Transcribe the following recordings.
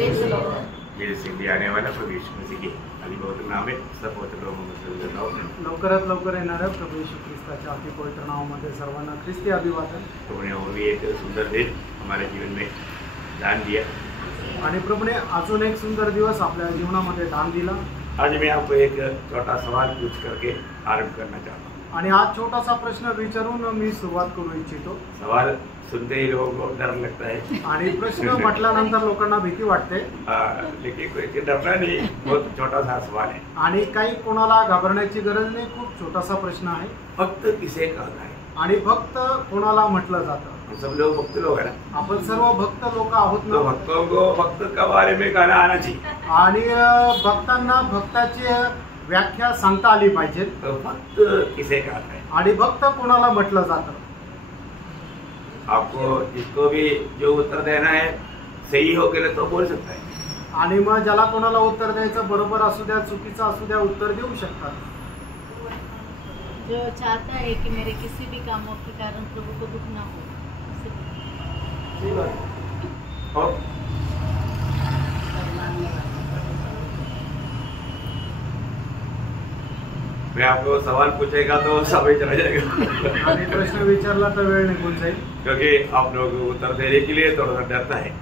Praise the Lord. मेरे सिंधी आने वाला प्रभु यीशु मसीह की अली बहुत नाम है सब पवित्र लोगों में लवकरात लवकर येणाऱ्या प्रभू येशू ख्रिस्ताच्या अति पवित्र नावामध्ये सर्वांना ख्रिस्ती अभिवादन। प्रभु ने और भी एक सुंदर दिन हमारे जीवन में दान दिया आणि प्रभूने अजून एक सुंदर दिवस आपल्या जीवनामध्ये दान दिला। आज मैं आपको एक छोटा सवाल पूछ करके आरंभ करना चाहता हूँ आणि आज छोटासा प्रश्न विचारून मी सुरुवात करू इच्छितो। सवाल सुनते ही लोगों को डर लगता है आणि प्रश्न म्हटल्यानंतर लोकांना भीती वाटते, लेकिन कोई डरना नहीं, बहुत छोटा सा सवाल है आणि काही कोणाला घाबरण्याची गरज नाही। खूप छोटासा प्रश्न आहे, भक्त किसे कहता है? आणि भक्त कोणाला म्हटलं जातं? हम सब लोग भक्त लोग हैं ना, आपण सर्व भक्त लोक आहोत तो ना। भक्तों को भक्त के बारे में कहना आना चाहिए आणि भक्तांना भक्ताची व्याख्या सांगता आली पाहिजे। तो भक्त किसे कहता है? आणि भक्त कोणाला म्हटलं जातं? आपको जिसको भी जो उत्तर देना है सही हो गया तो बोल सकता है, आणि मग ज्याला कोणाला उत्तर द्यायचं बरोबर असू द्या चुकीचं असू द्या उत्तर देऊ शकतात। जो चाहता है कि मेरे किसी भी कामों के कारण प्रभु को दुख ना हो। और मैं आपको सवाल पूछेगा तो समय चला जाएगा आणि प्रश्न विचारला तर वेळ निघून जाईल, क्योंकि आप लोग उत्तर देने के लिए थोड़ा सा डरता है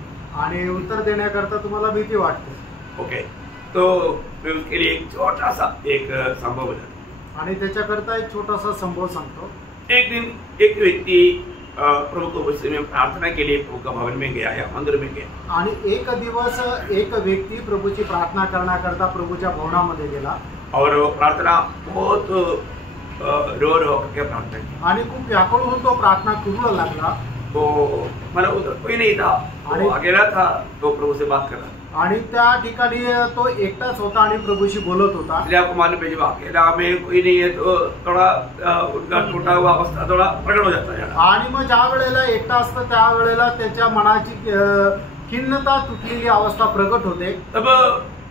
आणि उत्तर देण्याकरता तुम्हाला भीती वाटते। ओके, तो मैं उसके लिए एक छोटा सा एक संभव बताता आणि त्याच्याकरता एक छोटासा संभव सांगतो। एक दिन एक व्यक्ति प्रभु को विषय में प्रार्थना के लिए प्रभु का भवन में गया या मंदिर में गया, आणि एक दिवस एक व्यक्ती प्रभूची प्रार्थना करण्याकरता प्रभूच्या भवनामध्ये गेला और प्रार्थना बहुत रो रो करके प्रार्थना की आणि खूप व्याकुळ होऊन तो प्रार्थना करू लागला। तो मतलब उधर कोई नहीं था, वो अकेला था, तो प्रभु से बात कर रहा था। आणि त्या ठिकाणी तो एकटाच होता आणि प्रभूशी बोलत होता। इसलिए आपको मालूम है जब अकेला में कोई नहीं है तो थोड़ा उनका टूटा हुआ अवस्था थोड़ा प्रकट हो जाता है। आणि मग ज्या वेळेला एकटा असतं त्या वेळेला त्याच्या मनाची खिन्नता तुटलेली अवस्था प्रकट होते। तब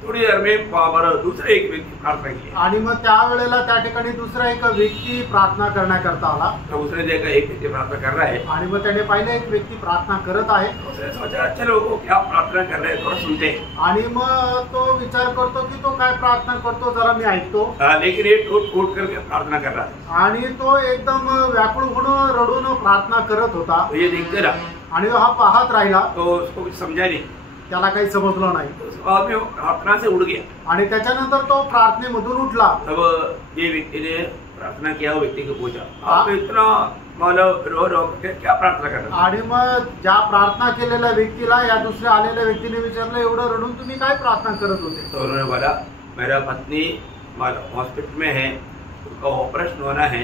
थोड़ी देर में पर दूसरे एक व्यक्ति प्रार्थना की आणि मग त्या वेळेला त्या ठिकाणी दुसरा एक व्यक्ती प्रार्थना करण्याकरता आला। तो उसने देखा एक व्यक्ति प्रार्थना कर रहा है आणि मग त्याने पाहिलं एक व्यक्ती प्रार्थना करत आहे। उसने सोचा चलो वो क्या प्रार्थना कर रहे हैं थोड़ा सुनते हैं। आणि मग तो विचार करतो की तो काय प्रार्थना करतो जरा मी ऐकतो। लेकिन ये टूट फूट करके प्रार्थना कर रहा था आणि तो एकदम व्याकुळ होऊन रडून प्रार्थना करत होता। तो ये देखते रहा आणि हा पाहत राहिला, तो उसको कुछ समझा नहीं, त्याला काही समजलं नाही। उस बाद में वो प्रार्थना से उड़ गया। आणि त्याच्यानंतर तो प्रार्थनेमधून उठला। तब ये व्यक्ति ने प्रार्थना किया, वो व्यक्ति को पूछा आप इतना मतलब रो रो करके क्या प्रार्थना कर रहे हो? आणि मग ज्या प्रार्थना केलेल्या व्यक्तीला या दुसऱ्या आलेल्या व्यक्तीने विचारलं एवढं रडून तुम्ही काय प्रार्थना करत होते? तो उन्होंने बोला मेरा पत्नी हॉस्पिटल में है, उनका ऑपरेशन होना है,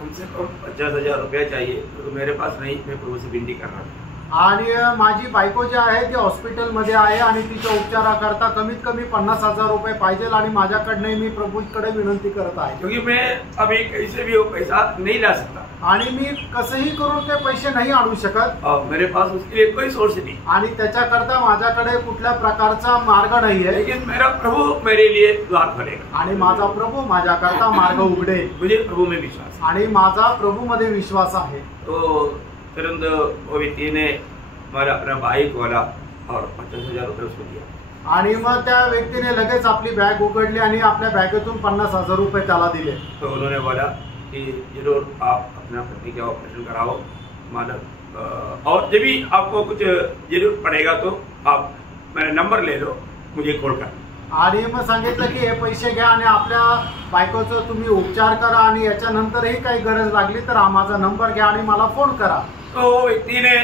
कम से कम 50,000 रुपया चाहिए, तो मेरे पास नहीं, मैं प्रभु से विनती कर रहा हूँ। आणि माझी बायको जी आहे ती हॉस्पिटलमध्ये आहे आणि तिच्या उपचाराकरता कमीत कमी 50,000 रुपये पाहिजे आणि माझ्याकडे मी प्रभूकडे विनंती करत आहे, क्योंकि मैं अभी कैसे भी वो पैसा नहीं ला सकता आणि मी कसंही करून ते पैसे नाही आणू शकत और मेरे पास उसके लिए कोई सोर्स नहीं, आणि त्याच्याकरता माझ्याकडे कुठल्या प्रकारचा मार्ग नाहीये। लेकिन मेरा प्रभु मेरे लिए द्वार खोलेगा आणि माझा प्रभू माझ्याकरता मार्ग उघडेल, मुझे प्रभु में विश्वास है। आणि माझा प्रभू मध्ये विश्वास आहे। तो तुरंत वो व्यक्ति ने हमारा अपना बाइक वाला और 50,000 रुपये उसको दिया। आणि मग त्या व्यक्तीने लगेच आपली बॅग उघडली आणि आपल्या बॅगेतून 50,000 रुपये त्याला दिले। तो उन्होंने बोला कि जरूर आप अपना पत्नी का ऑपरेशन कराओ, मतलब और जब भी आपको कुछ जरूर पड़ेगा तो आप मेरा नंबर ले लो, मुझे कॉल कर। आणि मग सांगितलं की हे पैसे घ्या आणि आपल्या बायकोचं तुम्ही उपचार करा आणि याच्यानंतरही काही गरज लागली तर हा माझा नंबर घ्या आणि मला फोन करा। तो व्यक्ति ने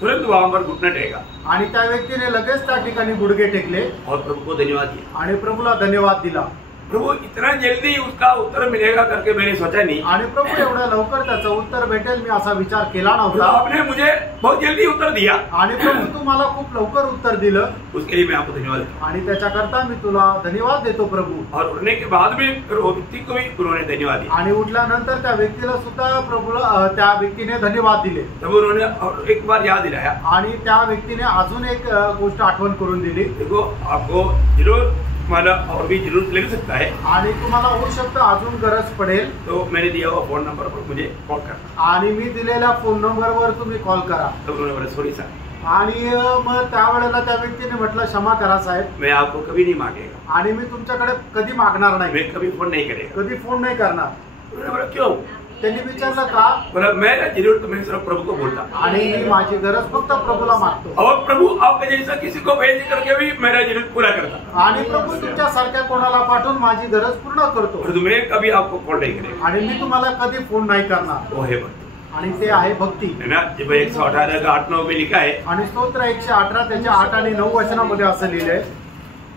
तुरंत वहां पर घुटना टेका आणि त्या व्यक्तीने लगेच त्या ठिकाणी गुडघे टेकले और प्रभु को धन्यवाद दिया। आणि प्रभूला धन्यवाद दिला। प्रभु इतना जल्दी उसका उत्तर मिलेगा करके मैंने सोचा नहीं, आणि प्रभू एवढ्या लवकर त्याचं उत्तर भेटेल मी असा विचार केला तो नव्हता। आपने मुझे बहुत जल्दी उत्तर दिया, आणि प्रभू तू मला खूप लवकर उत्तर दिलं उसके लिए मैं आपको धन्यवाद देता आणि त्याच्याकरता मी तुला धन्यवाद देतो प्रभू। हूं। और उठने के बाद भी वो व्यक्ति को भी उन्होंने धन्यवाद दिया। आणि उठल्यानंतर त्या व्यक्तीला सुद्धा प्रभूला त्या व्यक्तीने धन्यवाद दिले। तब उन्होंने और एक बार याद दिलाया, आणि त्या व्यक्तीने अजून एक गोष्ट आठवण करून दिली, देखो आपको जरूर मला और भी जरूरत लग सकता है आणि तुम्हाला होऊ शकतं अजून गरज पडेल, तो मैंने दिया हुआ फोन नंबर पर मुझे कॉल करना। आणि मी दिलेल्या फोन नंबरवर तुम्ही कॉल करा। तो उन्होंने बोला सॉरी सर, आणि मग त्यावेळेला त्या व्यक्तीने म्हटलं क्षमा करा साहेब, मैं आपको कभी नहीं मांगेगा, आणि मी तुमच्याकडे कधी मागणार नाही, मैं कभी फोन नहीं करेगा। कधी फोन नाही करणार। उन्होंने बोला क्यों? त्यांनी विचारलं का? बोला मैं जरूर तुम्हें सिर्फ प्रभु को बोलता, आणि मी माझी गरज फक्त प्रभूला मागतो, और प्रभु आपके जैसा किसी को भेज करके भी मेरा जरूरत पूरा करता, आणि प्रभू तुमच्या सारख्या कोणाला पाठवून माझी गरज पूर्ण करतो, और तुम्हें कभी आपको फोन नहीं करेगा। आणि मी तुम्हाला कधी फोन नाही करणार। वो है भक्ति, आणि ते आहे भक्ती, है ना। जब 118 का 8-9 में लिखा है, आणि स्तोत्र 118 त्याच्या 8 आणि 9 वचनामध्ये असं लिहिलंय,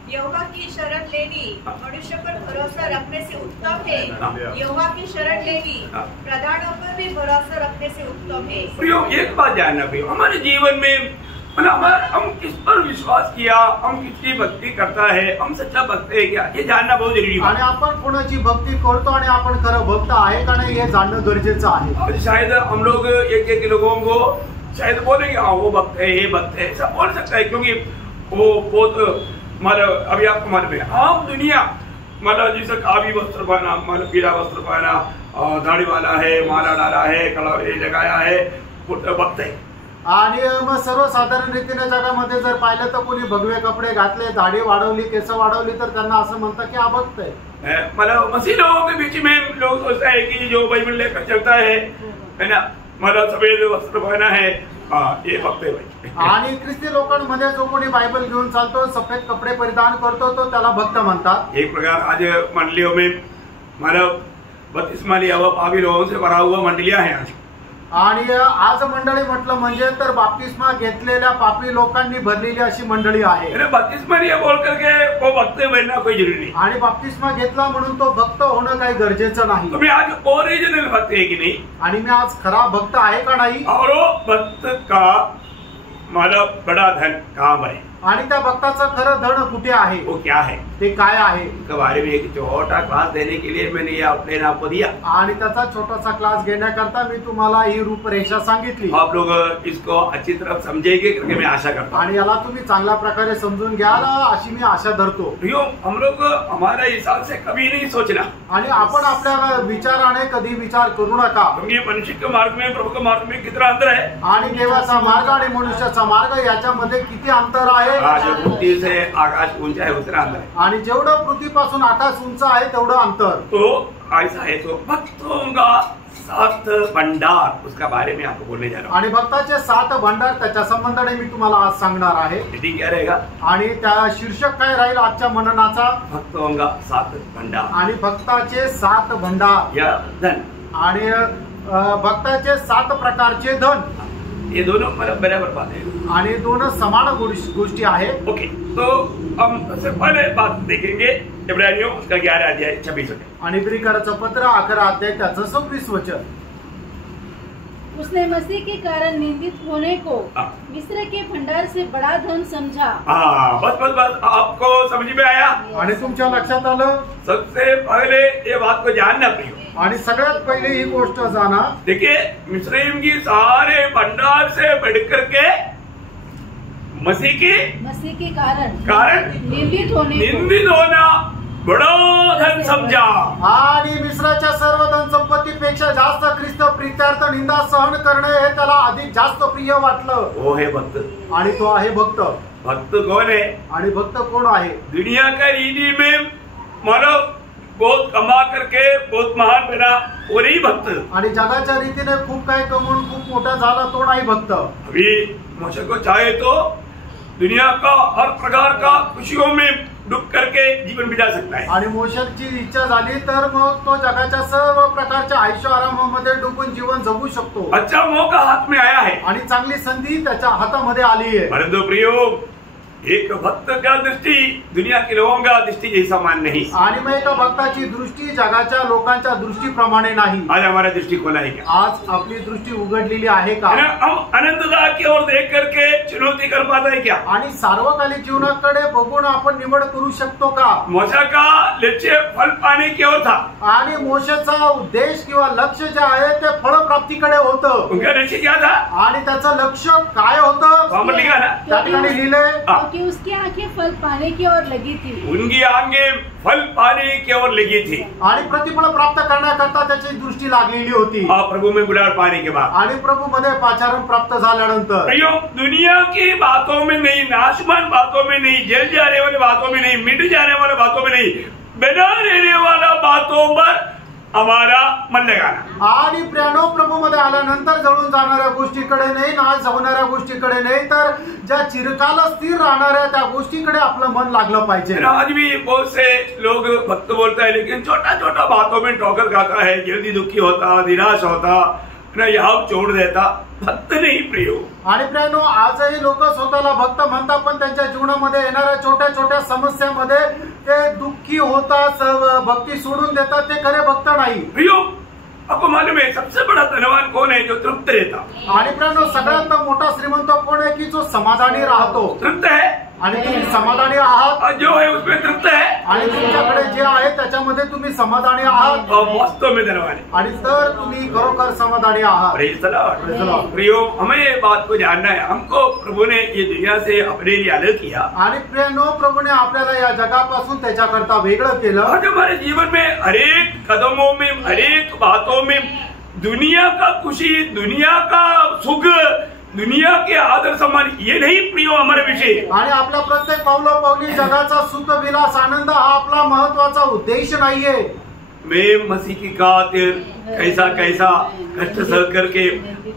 यहोवा की शरण लेनी मनुष्य पर भरोसा रखने से उत्तम है, हाँ। यहोवा की शरण लेनी हाँ। प्रधानों पर भी भरोसा रखने से उत्तम है। प्रियो एक बात जानना प्रियो, हमारे जीवन में मतलब हम किस पर विश्वास किया, हम किसकी भक्ति करता है, हम सच्चा भक्त है क्या, ये जानना बहुत जरूरी आणि है। आपण कोणाची भक्ती करतो आणि आपण खरं भक्त आहे का नाही हे जाणणं गरजेचं आहे। और शायद हम लोग एक लोगों को शायद बोलेंगे हाँ वो भक्त है, ये भक्त है, ऐसा बोल सकता है, क्योंकि वो बहुत मतलब अभी आपको मालूम है आम दुनिया मतलब जैसे कावी वस्त्र पहना, मतलब पीला वस्त्र पहना, दाढ़ी वाला है, माला डाला है, कड़ा लगाया है, भक्त है। आणि मग सर्वसाधारण रीतीने जगामध्ये जर पाहिलं तर कोणी भगवे कपडे घातले, दाढी वाढवली, केस वाढवली तर त्यांना असं म्हणतात की हा भक्त आहे। मतलब मसीह लोगों के बीच में लोग सोचता है कि जो बाइबल लेकर चलता है ना, मतलब सफेद वस्त्र पहना है, ये भक्त है भाई। आणि ख्रिस्ती लोकांमध्ये जो कोणी बायबल घेऊन चालतो, सफेद कपडे परिधान करतो, तो त्याला भक्त म्हणतात। एक प्रकार आज मंडलियों में मतलब बत्तीसमा लिया हुआ पापी लोगों से भरा हुआ मंडलियां हैं आज। आणि आज मंडळी म्हटलं म्हणजे तर बाप्तिस्मा घेतलेल्या पापी लोकांनी भरलेली अशी मंडळी आहे। बत्तीसमा लिया बोल करके वो भक्त बनना कोई जरूरी नहीं, आणि बाप्तिस्मा घेतला म्हणून तो भक्त होणं काही गरजेचं नाही। तो मैं आज ओरिजिनल भक्त है कि नहीं, आणि मी आज खरा भक्त आहे का नाही, और वो भक्त का मतलब बड़ा धन काम है, आणि त्या भक्ताचं खरं धन कुठे आहे, वो क्या है, ते काय आहे। इसके बारे में एक छोटा क्लास देने के लिए मैंने ये अपने नाम को दिया। आणि त्याचा छोटासा क्लास घेण्याकरता मी तुम्हाला ही रूपरेषा सांगितली। आप लोग इसको अच्छी तरह समझेंगे करके मैं आशा करता हूँ। आणि याला तुम्ही चांगल्या प्रकारे समजून घ्याल अशी मी आशा धरतो। प्रियो, हम लोग हमारे हिसाब से कभी नहीं सोचना, आणि आपण आपल्या विचाराने कधी विचार करू नका, क्योंकि मनुष्य के मार्ग में प्रभु के मार्ग में कितना अंतर है। आणि देवाचा मार्ग आणि मनुष्याचा मार्ग याच्यामध्ये किती अंतर आहे। जो पृथ्वी से आकाश ऊंचा है उतना अंतर है, आणि जेवढं पृथ्वीपासून आकाश उंच आहे तेवढं अंतर। तो ऐसा है तो भक्तों का 7 भंडार उसका बारे में आपको बोलने जा रहा हूँ। आणि भक्ताचे 7 भंडार त्याच्या संबंधाने मी तुम्हाला आज सांगणार आहे। ठीक क्या रहेगा, आणि त्या शीर्षक काय राहील आजच्या मननाचा, भक्तों का 7 भंडार, आणि भक्ताचे 7 भंडार या धन, आणि भक्ताचे 7 प्रकारचे धन, ये दोनों मतलब बराबर बात है, आणि दोन समान गोष्टी आहेत। ओके, तो हम सबसे पहले बात देखेंगे इब्रानियों उसका 11 अध्याय 26 वचन। आणि इब्रिकराचं पत्र 11 अध्याय त्याचं 26 वचन। उसने मसीह के कारण निंदित होने को हाँ। मिस्र के भंडार से बड़ा धन समझा। हाँ, बस आपको समझ में आया। आणि तुमच्या लक्षात आलं, सबसे पहले ये बात को जानना प्रियो, आणि सगळ्यात पहिले ही गोष्ट जाणा, देखिए मिस्रईम की सारे भंडार से बढ़कर के मसीह के कारण निंदित होने होना बड़ा धन समझा। आणि मिस्राच्या सर्व धन संपत्तीपेक्षा जास्त ख्रिस्त प्रीत्यार्थ निंदा सहन करणे हे त्याला अधिक जास्त प्रिय वाटलं। वो है भक्त, आणि तो आहे भक्त। भक्त कौन है, आणि भक्त कोण आहे, दुनिया का रीति में मतलब बहुत कमा करके बहुत महान बना वो नहीं भक्त, आणि जगाच्या रीतीने खूप काही कमवून खूप मोठा झाला तो नाही भक्त। अभी मनुष्य को चाहे तो दुनिया का हर प्रकार का खुशियों में डूब करके जीवन बिता सकता है, आणि मोशाची इच्छा झाली तर मग तो जगाच्या सर्व प्रकारच्या ऐशो आरामामध्ये डुबून जीवन जगू शकतो। अच्छा मौका हाथ में आया है, आणि चांगली संधी त्याच्या हातामध्ये आली आहे। परंतु प्रियो, एक भक्त का दृष्टी दुनिया के लोगों का दृष्टी जैसा मान नहीं, आणि मग एका भक्ताची दृष्टी जगाच्या लोकांच्या दृष्टीप्रमाणे नाही। आज हमारा दृष्टि खोला है क्या, आज आपली दृष्टी उघडलेली आहे का, हम अनंतता की ओर देख करके चुनौती कर पाता है क्या, आणि सार्वकालिक जीवनाकडे बघून आपण निवड करू शकतो का। मोशा का लक्ष्य फल पाने की ओर था, आणि मोशेचा उद्देश किंवा लक्ष जे आहे ते फळप्राप्तीकडे होतं। उनका लक्ष्य क्या था, आणि त्याचं लक्ष काय होतं लिखा ना, त्या ठिकाणी लिहिलंय, कि उसकी आंखें फल पाने की ओर लगी थी। उनकी आंखें फल पाने की ओर लगी थी आणि प्रतिफळ प्राप्त करण्याकरता त्याची दृष्टी लागलेली होती। प्रभु में बुलाहट पाने के बाद आणि प्रभु मध्ये पाचारण प्राप्त झाल्यानंतर भाइयों, दुनिया की बातों में नहीं, नाशवान बातों में नहीं, जल जाने वाले बातों में नहीं, मिट जाने वाले बातों में नहीं, बना रहने वाला बातों पर हमारा मन लगाना। आणि प्रियानो, प्रभू मध्ये आल्यानंतर जळून जाणाऱ्या गोष्टीकडे नाही, नाश होणाऱ्या गोष्टीकडे नाही, तर ज्या चिरकाल स्थिर राहणाऱ्या त्या गोष्टीकडे आपलं मन लागलं पाहिजे। आज भी बहुत से लोग भक्त बोलता है, लेकिन छोटा छोटा बातों में ठोकर खाता है, जल्दी दुखी होता, निराश होता, न यहाँ छोड़ देता, भक्त नहीं प्रियो। आणि प्रियानो, आजही लोक स्वतःला भक्त म्हणतात, पण त्यांच्या जीवनामध्ये येणाऱ्या छोट्या छोट्या समस्यामध्ये ते दुःखी होतात, भक्ती सोडून देतात, ते खरे भक्त नाही। प्रियो, आपको मालूम है सबसे बड़ा धनवान कौन है? जो तृप्त रहता। आणि प्रियानो, सगळ्यात मोठा श्रीमंत कोण आहे? की जो समाधानी राहतो। तृप्त है आणि तुम्ही समाधानी आहात, और जो है उसमें तृप्त है, आणि तुमच्याकडे जे आहे त्याच्यामध्ये तुम्ही समाधानी आहात, और वास्तव में धनवान है। आणि तर तुम्ही खरोखर समाधानी आहात। Praise the Lord. Praise the Lord. प्रियो, हमें ये बात को जानना है, हमको प्रभु ने ये दुनिया से अपने लिए अलग किया आणि प्रियानो, प्रभूने आपल्याला या जगापासून त्याच्याकरता वेगळं केलं। और हमारे जीवन में हरेक कदमों में, हरेक बातों में दुनिया का खुशी, दुनिया का सुख, दुनिया के आदर सम्मान, ये नहीं प्रियो हमारे विषय। आणि आपल्या प्रत्येक पावलोपावली जगाचा सुख विलास आनंद हा आपला महत्वाचा उद्देश नाहीये। मैं मसीह की खातिर कैसा कैसा कष्ट सह करके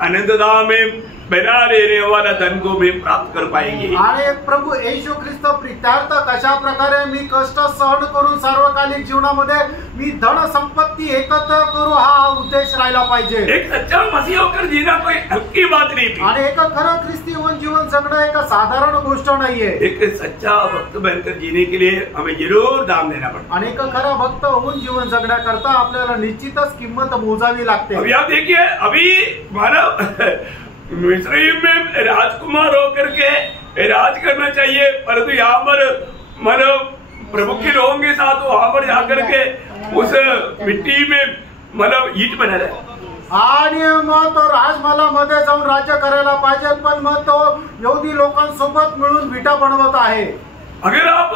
आनंदधाम में बना रहने वाला धन को भी प्राप्त कर पाएंगे। आणि प्रभू येशू ख्रिस्त प्रित्यार्थ कशा प्रकारे मी कष्ट सहन करून सार्वकालिक जीवनामध्ये मी धन संपत्ती एकत्र करू, हा उद्देश राहिला पाहिजे। एक सच्चा मसीह होकर जीना कोई हल्की बात नहीं थी। आणि एक खरं ख्रिस्ती होऊन जीवन जगणं एक साधारण गोष्ट नाहीये। एक सच्चा भक्त बनकर जीने के लिए हमें जरूर दाम देना पड़ता। आणि एक खरा भक्त होऊन जीवन जगण्याकरता आपल्याला निश्चितच किंमत मोजावी लागते। अभी आप देखिए, अभी मानव मिस्री में राजकुमार होकर के राज करना चाहिए, परंतु यहाँ पर मानव प्रभु के लोगों के साथ वहां पर जाकर के उस मिट्टी में मानव ईट बना रहे। आणि मग तो राजमहालामध्ये जाऊन राज्य करायला पाहिजे, पण मग तो यहुदी लोकांसोबत मिळून विटा बनवत आहे। अगर आप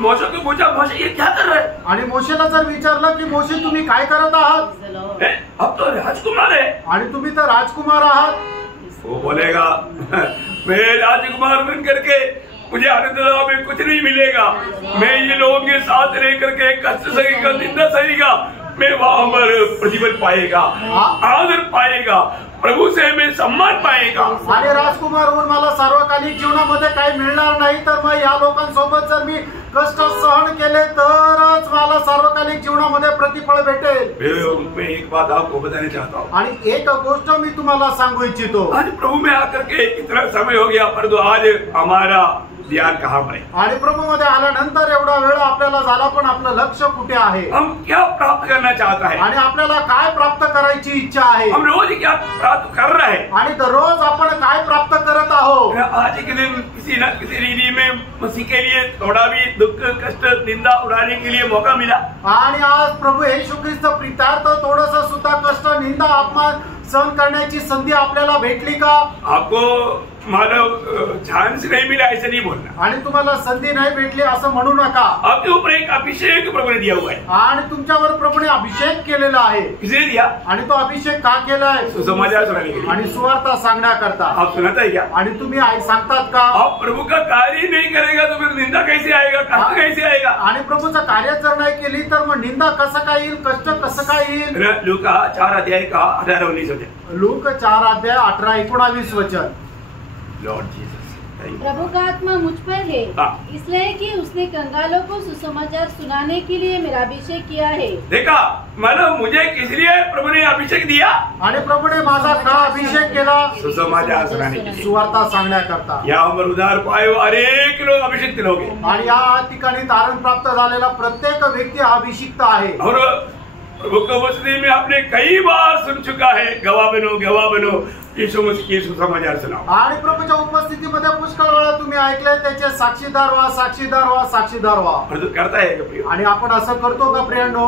मोशे को पूछा, मोशे ये क्या कर रहे हैं? आणि मोशेला जर विचारलं की मोशे तुम्ही काय करत आहात, अब तो राजकुमार है, आणि तुम्ही तर राजकुमार आहात, वो बोलेगा मैं राजकुमार बन करके मुझे आनंद में कुछ नहीं मिलेगा, मैं ये लोगों के साथ रह करके कष्ट सहेगा, निंदा सहेगा, मैं वहां पर प्रतिफल पाएगा, आदर पाएगा, प्रभु से मैं सम्मान पाएगा। आणि राजकुमार होऊन मला सार्वकालिक जीवनामध्ये काही मिळणार नाही, तर मग या लोकांसोबत जर मी कष्ट सहन केले तरच मला सार्वकालिक जीवनामध्ये प्रतिफळ भेटेल। मैं एक बात आपको बताना चाहता हूँ, आणि एक गोष्ट मी तुम्हाला सांगू इच्छितो। आज प्रभु में आकर के इतना समय हो गया, परंतु आज हमारा ध्यान कहाँ पर है? आणि प्रभु मध्ये आल्यानंतर एवढा वेळ आपल्याला झाला, पण आपलं लक्ष कुठे आहे? हम क्या प्राप्त करना चाहता है? आणि आपल्याला काय प्राप्त करायची इच्छा आहे? हम रोज क्या प्राप्त कर रहे हैं? आणि दररोज आपण काय प्राप्त करत आहोत? आज के दिन किसी न किसी रीति में मसीह के लिए थोड़ा भी दुख, कष्ट, निंदा उड़ाने के लिए मौका मिला। आणि आज प्रभू येशू ख्रिस्त प्रित्यार्थ थोडंसं सुद्धा कष्ट, निंदा, अपमान सहन करण्याची संधी आपल्याला भेटली का? आपको मानव चांस नहीं मिला ऐसे नहीं बोलना, आणि तुम्हाला संधी नाही भेटली असं म्हणू नका। आपके ऊपर एक अभिषेक प्रभु ने दिया हुआ है। आणि तुमच्यावर प्रभूने अभिषेक केलेला आहे। किसने दिया? आणि तो अभिषेक का केलाय? सुसमाचार सुनाने के लिए। आणि सुवार्ता सांगण्याकरता। आप सुनाता है क्या? आणि तुम्ही सांगतात का? आप प्रभु का कार्य नहीं करेगा तो फिर निंदा कैसे आएगा, कष्ट कैसे आएगा? आणि प्रभूचं कार्य जर नाही केली तर मग निंदा कसं काय येईल, कष्ट कसं काय येईल? लूका 4 अध्याय का 18-19 वचन। लूक 4 अध्याय 18-19 वचन। लॉर्ड जीसस, प्रभु का आत्मा मुझ पर है, इसलिए कि उसने कंगालों को सुसमाचार सुनाने के लिए मेरा अभिषेक किया है। देखा, मतलब मुझे किस लिए प्रभु ने अभिषेक दिया? आणि प्रभूने माझा का अभिषेक केला? सुसमाचार सुनाने के लिए, सुवार्ता सांगण्याकरता। यहाँ पर उद्धार पाए हुए अनेक लोग अभिषिक्त लोग हैं। आणि या ठिकाणी तारण प्राप्त झालेला प्रत्येक व्यक्ती अभिषिक्त आहे। और प्रभु के वचन में आपने कई बार सुन चुका है, गवाह बनो, गवाह बनो, यीशु मसीह की सुसमाचार सुनाओ। आणि प्रभूच्या उपस्थितीमध्ये पुष्कळ वेळा तुम्ही ऐकले त्याचे साक्षीदार व्हा, साक्षीदार व्हा, साक्षीदार व्हा। और तो करता है क्या प्रिय? आणि आपण असं करतो का प्रियांनो?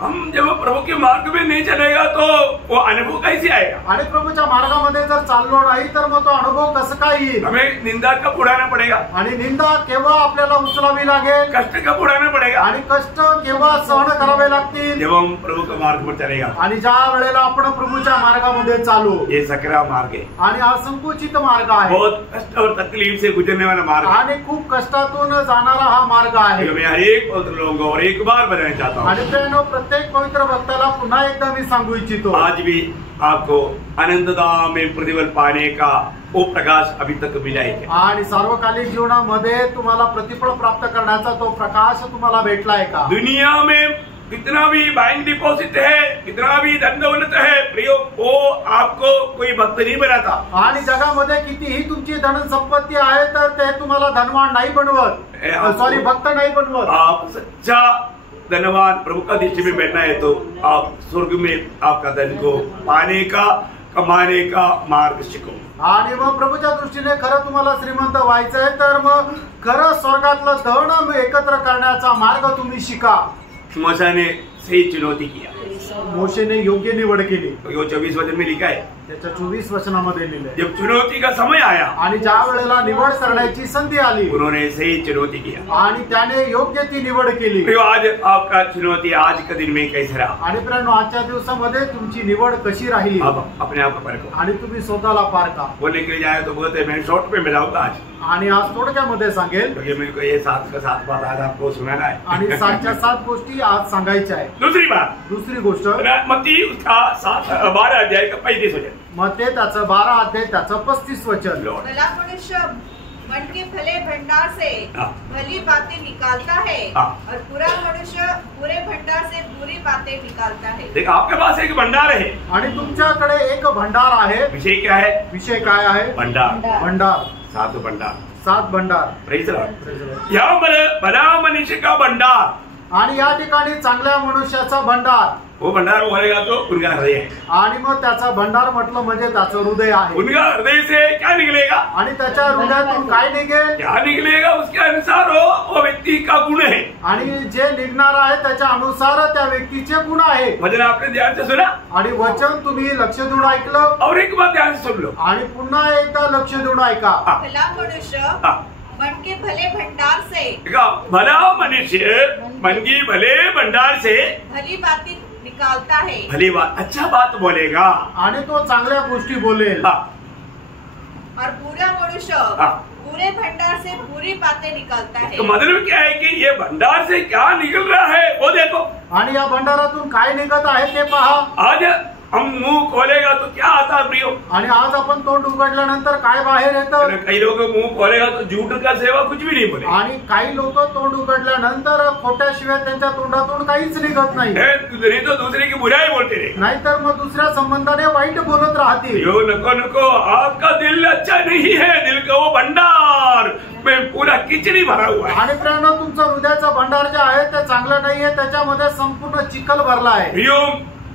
हम जब प्रभु के मार्ग में नहीं चलेगा तो वो अनुभव कैसे आएगा? आणि प्रभूच्या मार्गामध्ये जर चाललो नाही तर मग तो अनुभव कसं काय येईल? हमें निंदा कब उड़ाना पड़ेगा? आणि निंदा केव्हा आपल्याला उचलावी लागेल? कष्ट कब उड़ाना पड़ेगा? आणि कष्ट केव्हा सहन करावे लागतील? जब हम प्रभु का मार्ग पर चलेगा। आणि ज्या वेळेला आपण प्रभूच्या मार्गामध्ये चालू, ये सकरा मार्ग है, आणि हा संकुचित मार्ग आहे, बहुत कष्ट और तकलीफ से गुजरने वाला मार्ग है। आणि खूप कष्टातून जाणारा हा मार्ग आहे। मैं हर एक पवित्र लोगों को और एक बार बताना चाहता हूँ, आणि प्रियांनो, प्रत्येक पवित्र भक्ताला पुन्हा एकदा मी सांगू इच्छितो, आज भी आपको अनंतता में प्रतिफल पाने का वो प्रकाश अभी तक मिला है। आणि सार्वकालिक जीवनामध्ये तुम्हाला प्रतिफळ प्राप्त करण्याचा तो प्रकाश तुम्हाला भेटलाय का? दुनिया में कितना भी बैंक डिपॉजिट है, कितना भी धन दौलत है प्रियो, वो आपको कोई भक्त नहीं बनाता। आणि जगामध्ये कितीही तुमची धन संपत्ती आहे तर ते तुम्हाला धनवान नाही बनवत, सॉरी भक्त नाही बनवत। आप सच्चा धनवान प्रभु का देश में बैठना है तो आप स्वर्ग में आपका धन को पाने का, कमाने का मार्ग सीखो। आणि मग प्रभूच्या दृष्टीने खरं तुम्हाला श्रीमंत व्हायचंय तर मग खरं स्वर्गातलं धन एकत्र करण्याचा मार्ग तुम्ही शिका। मूसा ने सही चुनौती किया, मोशेने योग्य निवड केली, तो 24 वचन में लिखा है। त्याच्या 24 वचनामध्ये लिहिलंय, जब चुनौती का समय आया, आणि ज्या वेळेला निवड करण्याची संधी आली, उन्होंने सही चुनौती किया आणि त्याने योग्य ती निवड केली। प्रियो, आज आपका चुनौती आज के दिन में कैसा रहा? आणि प्रियांनो, आजच्या दिवसामध्ये तुमची निवड कशी राहिली? आप अपने आप को परखो। आणि तुम्ही स्वतःला पारखा। बोलने के लिए जाए तो बहुत है, मैं शॉर्ट पे मिलाऊंगा आज, आणि आज थोडक्यामध्ये सांगेल, क्योंकि मेरे को ये 7 का 7 बात आज आपको सुनाना है। आणि 7च्या 7 गोष्टी आज सांगायच्या आहेत। दूसरी बात, दुसरी गोष्ट, मत्ती उसका 12 अध्याय का 35 वचन, मत्ते त्याचं 12 अध्याय त्याचं 35 वचन। भला मनुष्य मन के भले भंडार से भली बातें निकालता है, और बुरा मनुष्य बुरे भंडार से बुरी बातें निकालता है। देखो, आपके पास एक भंडार है, आणि तुमच्याकडे एक भंडार आहे। विषय क्या है? विषय काय आहे? भंडार। भंडार, 7 भंडार, 7 भंडार। Praise the Lord. यहाँ भला मनुष्य का भंडार, आणि या ठिकाणी चांगल्या मनुष्याचा भंडार, वो भंडार बोलेगा तो उनका हृदय है, आणि मग त्याचा भंडार म्हटलं म्हणजे त्याचं हृदय आहे। उनका हृदय से क्या निकलेगा? आणि त्याच्या हृदयातून काय निघेल? क्या निकलेगा उसके अनुसार वो व्यक्ति का गुण है, आणि जे निघणार आहे त्याच्या अनुसार त्या व्यक्तीचे गुण आहे। वचन आपने ध्यान से सुना, आणि वचन तुम्ही लक्ष देऊन ऐकलं, और एक बात ध्यान से सुन लो, आणि पुन्हा एकदा लक्ष देऊन ऐका। भला मनुष्य मन के भले भंडार से, भला मनुष्य मन की भले भंडार से भली बातें निकालता है, भली बात, अच्छा बात बोलेगा, आणि तो चांगल्या गोष्टी बोलेल। और बुरा मनुष्य बुरे भंडार से बुरी बातें निकालता है। तो मतलब क्या है कि ये भंडार से क्या निकल रहा है वो देखो, आणि या भंडारातून काय निघत आहे ते पहा। आज हम मुंह खोलेगा तो क्या आता है प्रियो? आणि आज आपण तोंड उघडल्यानंतर काय बाहेर येतं? कई लोग मुंह खोलेगा तो झूठ का सेवा कुछ भी नहीं बोले, आणि काही लोक तोंड उघडल्यानंतर खोट्याशिवाय त्यांच्या तोंडातून काहीच निघत नाही, नहीं तो दूसरे की बुराई बोलते रहे, नाहीतर मग दुसऱ्या संबंधाने वाईट बोलत राहतील। यो नको नको, आपका दिल अच्छा नहीं है, दिल का वो भंडार में पूरा किचड़ी भरा हुआ है। आणि प्रियांनो, तुमचं हृदयाचं भंडार जे आहे ते चांगलं नाहीये, त्याच्यामध्ये संपूर्ण चिखल भरला आहे। प्रियो,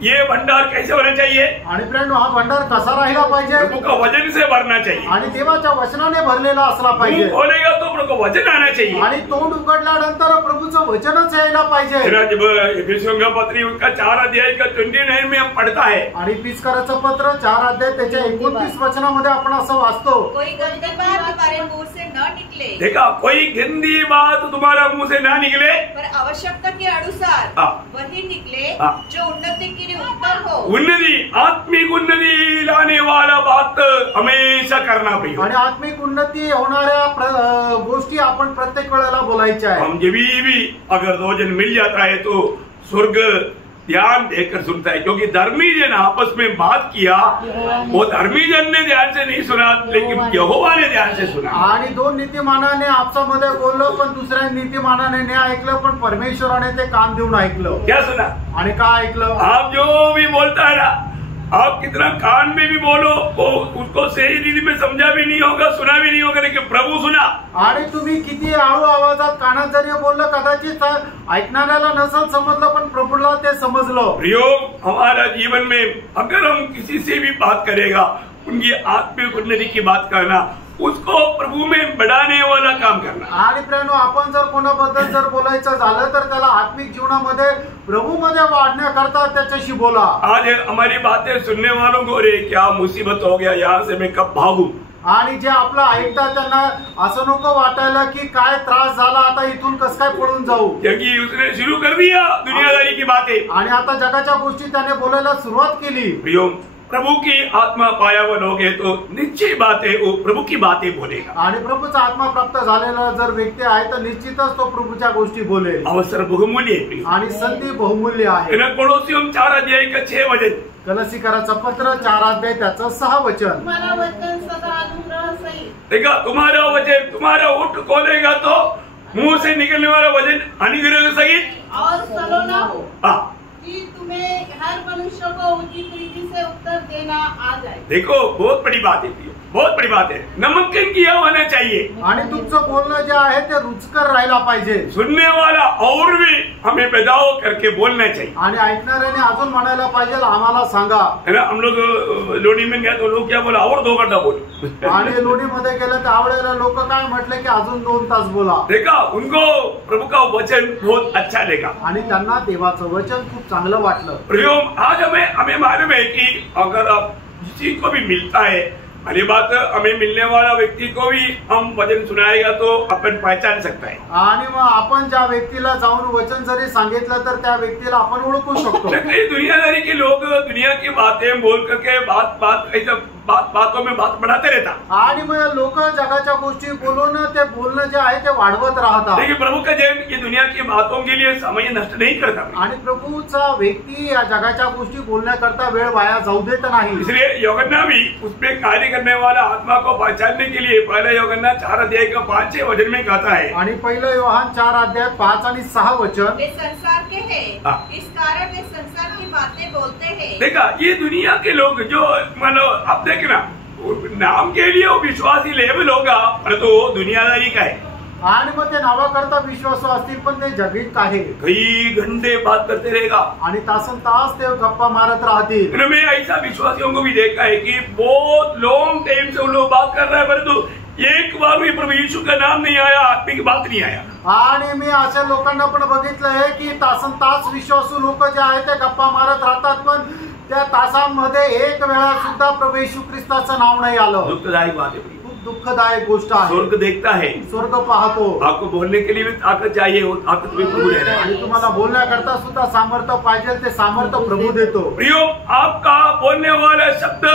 ये भंडार कैसे होना चाहिए? आणि प्रियांनो, हा भंडार कसा राहिला पाहिजे? प्रभु का वचन से भरना चाहिए, आणि देवाच्या वचनाने भरलेला असला पाहिजे। मुंह खोलेगा तो प्रभु का वचन आना चाहिए, आणि तोंड उघडल्यानंतर प्रभूचं वचनच यायला पाहिजे। जब एफिसियों का पत्री उनका 4 अध्याय का 29 में हम पढ़ता है, आणि पिस्काराचं पत्र 4 अध्याय त्याच्या 29 वचनामध्ये आपण असं वाचतो, कोई गंदी बात तुम्हारे मुंह से न निकले, देखा, कोई गंदी बात तुम्हारा मुंह से ना निकले, पर आवश्यकता के अनुसार वही निकले जो उन्नति के लिए उत्तम हो। उन्नति, आत्मिक उन्नति लाने वाला बात हमेशा करना प्रिय। आणि आत्मिक उन्नती होणाऱ्या गोष्टी आपण प्रत्येक वेळेला बोलायच्या आहे। हम जब भी अगर 2 जन मिल जाता है तो स्वर्ग ध्यान देकर सुनता है, क्योंकि धर्मी जन आपस में बात किया, वो धर्मी जन ने ध्यान से नहीं सुना, लेकिन यहोवा ने ध्यान से सुना। आणि 2 नीतिमानाने आपसामध्ये बोललो, पण दुसऱ्या नीतिमानाने नाही ऐकलं, पण परमेश्वराने ते कान देऊन ऐकलं। क्या सुना? आणि काय ऐकलं? आप जो भी बोलता है ना, आप कितना कान में भी बोलो, वो उसको सही रीति में समझा भी नहीं होगा, सुना भी नहीं होगा, लेकिन प्रभु सुना। आणि तुम्ही किती हळू आवाजात कानात जरी बोललं, कदाचित ऐकणाऱ्याला नसेल समजलं, पण प्रभूला ते समजलं। प्रियो, हमारा जीवन में अगर हम किसी से भी बात करेगा, उनकी आत्मिक उन्नति की बात करना, उसको प्रभु में बढ़ाने वाला काम करना। आणि प्रियानो, आपण जर कोणाबद्दल जर बोलायचं झालं तर त्याला आत्मिक जीवनामध्ये प्रभूमध्ये वाढण्याकरता त्याच्याशी बोला। आज हमारी बातें सुनने वालों को, अरे क्या मुसीबत हो गया, यहाँ से मैं कब भागूं। आणि जे आपलं ऐकतात त्यांना असं नको वाटायला की काय त्रास झाला, आता इथून कसं काय पळून जाऊ, क्योंकि उसने शुरू कर दिया दुनियादारी की बातें, आणि आता जगाच्या गोष्टी त्याने बोलायला सुरुवात केली। प्रियो, प्रभु की आत्मा पाया हुआ लोग है तो निश्चित बात है वो प्रभु की बातें बोलेगा। आणि प्रभूचा आत्मा प्राप्त झालेला जर व्यक्ती आहे तर निश्चितच तो प्रभूच्या गोष्टी बोलेल। अवसर बहुमूल्य है आणि संधी बहुमूल्य आहे। कोलोसियम 4 अध्याय का 6 वचन, कलसीकराचं पत्र 4 अध्याय त्याचं 6 वचन। तुम्हारा वचन सदा अनुग्रह सहित, देखा, तुम्हारा वचन, तुम्हारा ओठ खोलेगा तो मुंह से निकलने वाला वचन अनुग्रह सहित और सलोना हो, हाँ, कि तुम्हें हर मनुष्य को उचित रीति से उत्तर देना आ जाए। देखो, बहुत बड़ी बात है, बहुत बड़ी बात है, नमकीन किया होना चाहिए। आणि तुमचं बोलणं जे आहे ते रुचकर राहायला पाहिजे। सुनने वाला और भी हमें बदलाव करके बोलना चाहिए। आणि ऐकणाऱ्याने अजून म्हणायला पाहिजे, आम्हाला सांगा। है ना, हम लोग लोणी में गए तो लोग क्या बोला, और 2 घंटा बोल। आणि लोणीमध्ये गेलं तर आवडेला लोक काय म्हटले की अजून 2 तास बोला। देखा, उनको प्रभु का वचन बहुत अच्छा लगा आणि त्यांना देवाचं वचन खूप चांगलं वाटलं। प्रियो, आज हमें मालूम है कि अगर आप किसी को भी मिलता है, पहली बात, हमें मिलने वाला व्यक्ति को भी हम वचन सुनाएगा तो अपन पहचान सकता है। आणि मग आपण ज्या व्यक्तीला जाऊन वचन जरी सांगितलं तर त्या व्यक्तीला आपण ओळखू शकतो। कई दुनियादारी के लोग दुनिया की बातें बोल करके बातों में बात बढ़ाते रहता, आणि मग लोक जगाच्या गोष्टी बोलून ते बोलणं जे आहे ते वाढवत राहतात। लेकिन प्रभु का जन ये दुनिया की बातों के लिए समय नष्ट नहीं करता। आणि प्रभूचा व्यक्ती या जगाच्या गोष्टी बोलण्याकरता वेळ वाया जाऊ देत नाही। इसलिए यूहन्ना भी उसमें कार्य करने वाला आत्मा को पहचानने के लिए पहला यूहन्ना 4 अध्याय का 5-6 वचन में कहता है। आणि पहिलं योहान 4 अध्याय 5 आणि 6 वचन, वे संसार के हैं, इस कारण वे संसार की बातें बोलते हैं। देखा, ये दुनिया के लोग जो मानो आप देखना, नाम के लिए वो विश्वासी लेवल होगा, परंतु वो दुनियादारी का है। आणि मग ते नावाकरता विश्वासू असतील पण ते जगित आहे। कई घंटे बात करते रहेगा आणि तासन तास ते गप्पा मारत राहतील। मैंने ऐसा विश्वासियों को भी देखा है कि बहुत लॉन्ग टाइम से वो लोग बात कर रहे हैं, परंतु एक बार भी प्रभु यीशु का नाम नहीं आया, आत्मिक बात नहीं आया। आणि मी अशा लोकांना पण बघितलंय की तासन तास विश्वासू लोक जे आहेत ते गप्पा मारत राहतात, पण त्या तासांमध्ये एक वेळा सुद्धा प्रभू येशू ख्रिस्ताचं नाव नाही आलं। दुःखदायक बात है, खूप दुःखदायक गोष्ट आहे। स्वर्ग देखता है, स्वर्ग पाहतो। आपको बोलने के लिए भी ताकत चाहिए, वो ताकत भी प्रभु दे रहा है। आणि तुम्हाला बोलण्याकरता सुद्धा सामर्थ्य पाहिजे, ते सामर्थ्य प्रभू देतो। प्रियो, आपका बोलने वाला शब्द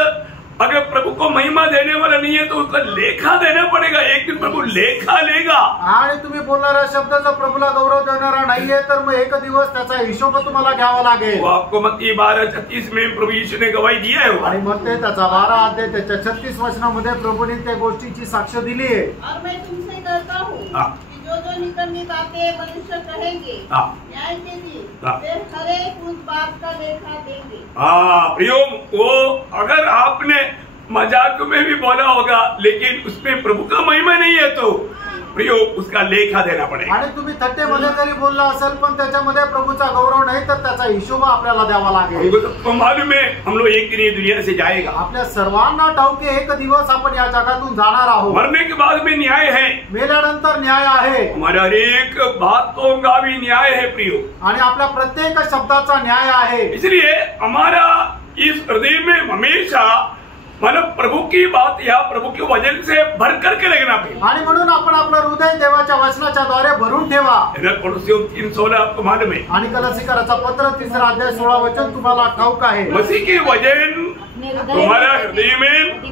अगर प्रभु को महिमा देने वाला नहीं है तो उसका लेखा देना पड़ेगा। एक दिन प्रभु लेखा लेगा। आणि तुम्ही बोलणारा शब्द जर प्रभूला गौरव देणारा नाहीये तर मग एक दिवस त्याचा हिशोब तुम्हाला घ्यावा लागेल। वो आपको मत्ती 12:36 में प्रभु यीशु ने गवाही दिया है। आणि मग ते त्याचा 12 अध्याय त्याच्या 36 वचनामध्ये प्रभूने त्या गोष्टीची साक्ष दिली आहे। और मैं तुमसे कहता हूँ कि जो निकम्मी बातें मनुष्य कहेंगे न्याय के दिन वे हर एक उस बात का लेखा देंगे। प्रियो, वो अगर आपने मजाक में भी बोला होगा लेकिन उसमें प्रभु का महिमा नहीं है तो प्रियो उसका लेखा देना पड़ेगा। आणि तुम्ही थट्टेमध्ये जरी बोलला असेल पण त्याच्यामध्ये प्रभूचा गौरव नाही तर त्याचा हिशोब आपल्याला द्यावा लागेल। हमको सबको मालूम है हम लोग एक दिन ये दुनिया से जाएगा। आपल्या सर्वांना ठाऊक आहे एक दिवस आपण या जगातून जाणार आहोत। मरने के बाद में न्याय है, मेल्यानंतर न्याय आहे। हमारे हर एक बातों का भी न्याय है प्रियो, आणि आपल्या प्रत्येक शब्दाचा न्याय आहे। इसलिए हमारा इस हृदय में हमेशा मतलब प्रभु की बात या प्रभु के वचन से भर करके रखना चाहिए। आणि म्हणून आपण आपलं हृदय देवाच्या वचनाच्या द्वारे भरून ठेवा। कोलोसियों 3:16 आपको मालूम है। आणि कलसीकराचा पत्र 3 अध्याय 16 वचन तुम्हाला ठाऊक आहे। मसीह के वचन तुम्हारा हृदय में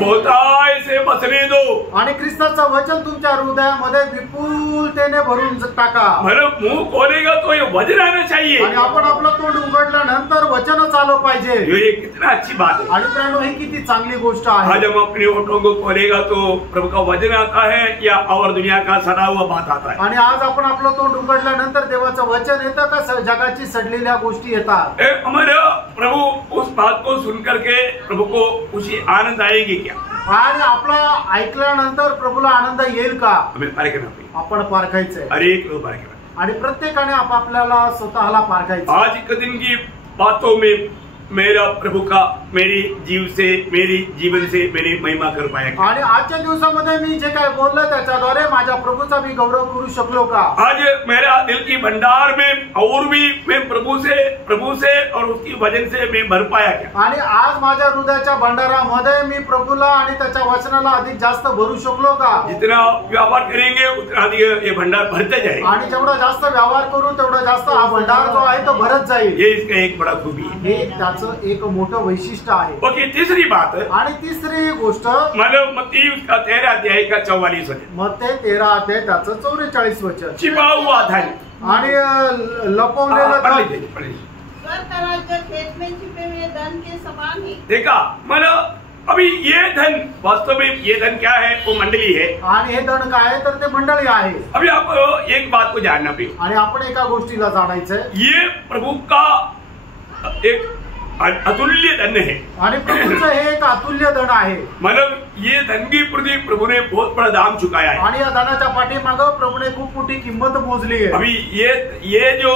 बहुताय से बसने दो। आणि ख्रिस्ताचं वचन तुमच्या हृदयामध्ये विपुलतेने भरून टाका। मतलब मुंह खोलेगा तो ये वचन आना चाहिए। आणि आपण आपलं तोंड उघडल्यानंतर वचनच आलं पाहिजे। ये कितना अच्छी बात है। आणि प्रियानो, ही किती चांगली गोष्ट आहे। आज हम अपने होठों को खोलेगा तो प्रभु का वचन आता है या और दुनिया का सड़ा हुआ बात आता है। आणि आज आपण आपलं तोंड उघडल्यानंतर देवाचं वचन येतं का जगाची सडलेल्या गोष्टी येतात। हमारे प्रभु उस बात को सुन करके प्रभु को खुशी आनंद आएगी क्या? आणि आपला ऐकल्यानंतर प्रभूला आनंद येईल का? हमें पारखना, आपण पारखायचंय। हर एक लोग पारखना, आणि प्रत्येकाने आपापल्याला स्वतःला पारखायचं। आज एक दिन की बातों में मेरा प्रभु का मेरी जीव से मेरी जीवन से मेरी महिमा कर पाएगा। आणि आजच्या दिवसामध्ये मी जे काय बोललो त्याच्याद्वारे माझ्या प्रभूचा मी गौरव करू शकलो का? आज मेरा दिल की भंडार में और भी मैं प्रभु से और उसकी वचन से मैं भर पाया क्या? आणि आज माझ्या हृदयाच्या भंडारामध्ये मी प्रभूला आणि त्याच्या वचनाला अधिक जास्त भरू शकलो का? जितना व्यवहार करेंगे उतना अधिक ये भंडार भरते जाएगा। आणि जेवढा जास्त व्यवहार करू तेवढा जास्त हा भंडार जो आहे तो भरत जाईल। ये इसका एक बड़ा खूबी है। हे त्याचं एक मोठं वैशिष्ट्य आहे। ओके, तीसरी बात आणि तिसरी गोष्ट मतलब मत्ती उसका 13 अध्याय का 44 वचन, मत्ते 13 अध्याय त्याचं 44 वचन, छिपा हुआ धन आणि लपवलेलं धन। स्वर्ग का राज्य खेत में छिपे हुए धन के समान है। देखा, मतलब अभी ये धन वास्तव में ये धन क्या है? वो मंडली है। आणि हे धन काय आहे तर ते मंडळी आहे। अभी आप एक बात को जानना पे आणि आपण एका गोष्टीला जाणायचंय, ये प्रभु का एक अतुल्य धन है। आणि प्रभूचं हे एक अतुल्य धन आहे। मतलब ये धन की प्रति प्रभु ने बहुत बड़ा दाम चुकाया है। आणि या धनाच्या पाठीमागं प्रभूने खूप मोठी किंमत मोजली आहे। अभी ये जो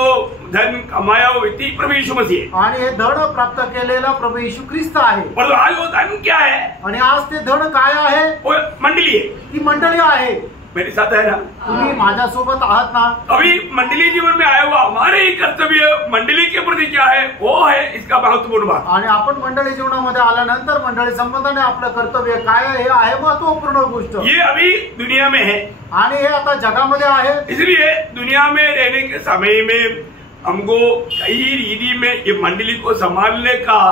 धन कमाया वो व्यक्ति प्रभु यीशु मसीह है। आणि हे धन प्राप्त केलेला प्रभू येशू ख्रिस्त आहे। पर आज वो धन क्या है? आणि आज ते धन काय आहे? वो मंडली है। ती मंडळी आहे। मेरे साथ है ना? तुम्ही माझ्यासोबत आहात ना? अभी मंडली जीवन में आया हुआ हमारे ही कर्तव्य मंडली के प्रति क्या है वो है इसका महत्वपूर्ण बात। आणि आपण मंडळी जीवनामध्ये आल्यानंतर मंडळी संबंधाने आपलं कर्तव्य काय हे आहे महत्वपूर्ण गोष्ट। ये अभी दुनिया में है आणि हे आता जगामध्ये आहे। इसलिए दुनिया में रहने के समय में हमको कई रीति में ये मंडली को संभालने का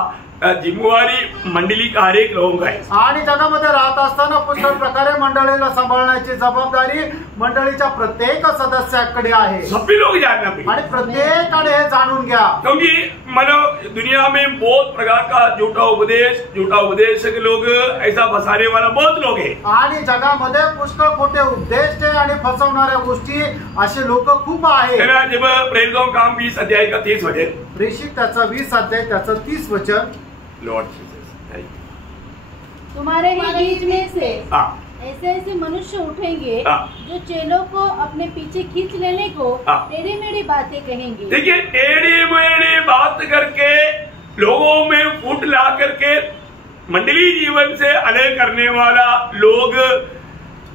जिम्मेवारी मंडली का हर एक लोगों का है। आणि जगामध्ये राहत असताना पुष्कळ प्रकारे मंडळीला सांभाळण्याची जबाबदारी मंडळीच्या प्रत्येक सदस्याकडे आहे। सभी लोग जानना चाहिए आणि प्रत्येकाने हे जाणून घ्या, क्योंकि मतलब दुनिया में बहुत प्रकार का झूठा उपदेशक लोग ऐसा फंसाने वाला बहुत लोग हैं। आणि जगामध्ये पुष्कळ खोटे उपदेश आणि फसवणाऱ्या गोष्टी असे लोक खूप आहेत। जब प्रेरितों का काम 20 अध्याय का 30 वचन, प्रेषित त्याचा 20 अध्याय त्याचं 30 वचन, लॉर्ड तुम्हारे ही बीच में से ऐसे मनुष्य उठेंगे जो चेलों को अपने पीछे खींच लेने को टेढ़ी मेढ़ी बातें कहेंगे। देखिए, टेढ़ी मेढ़ी बात करके लोगों में फूट ला करके मंडली जीवन से अलग करने वाला लोग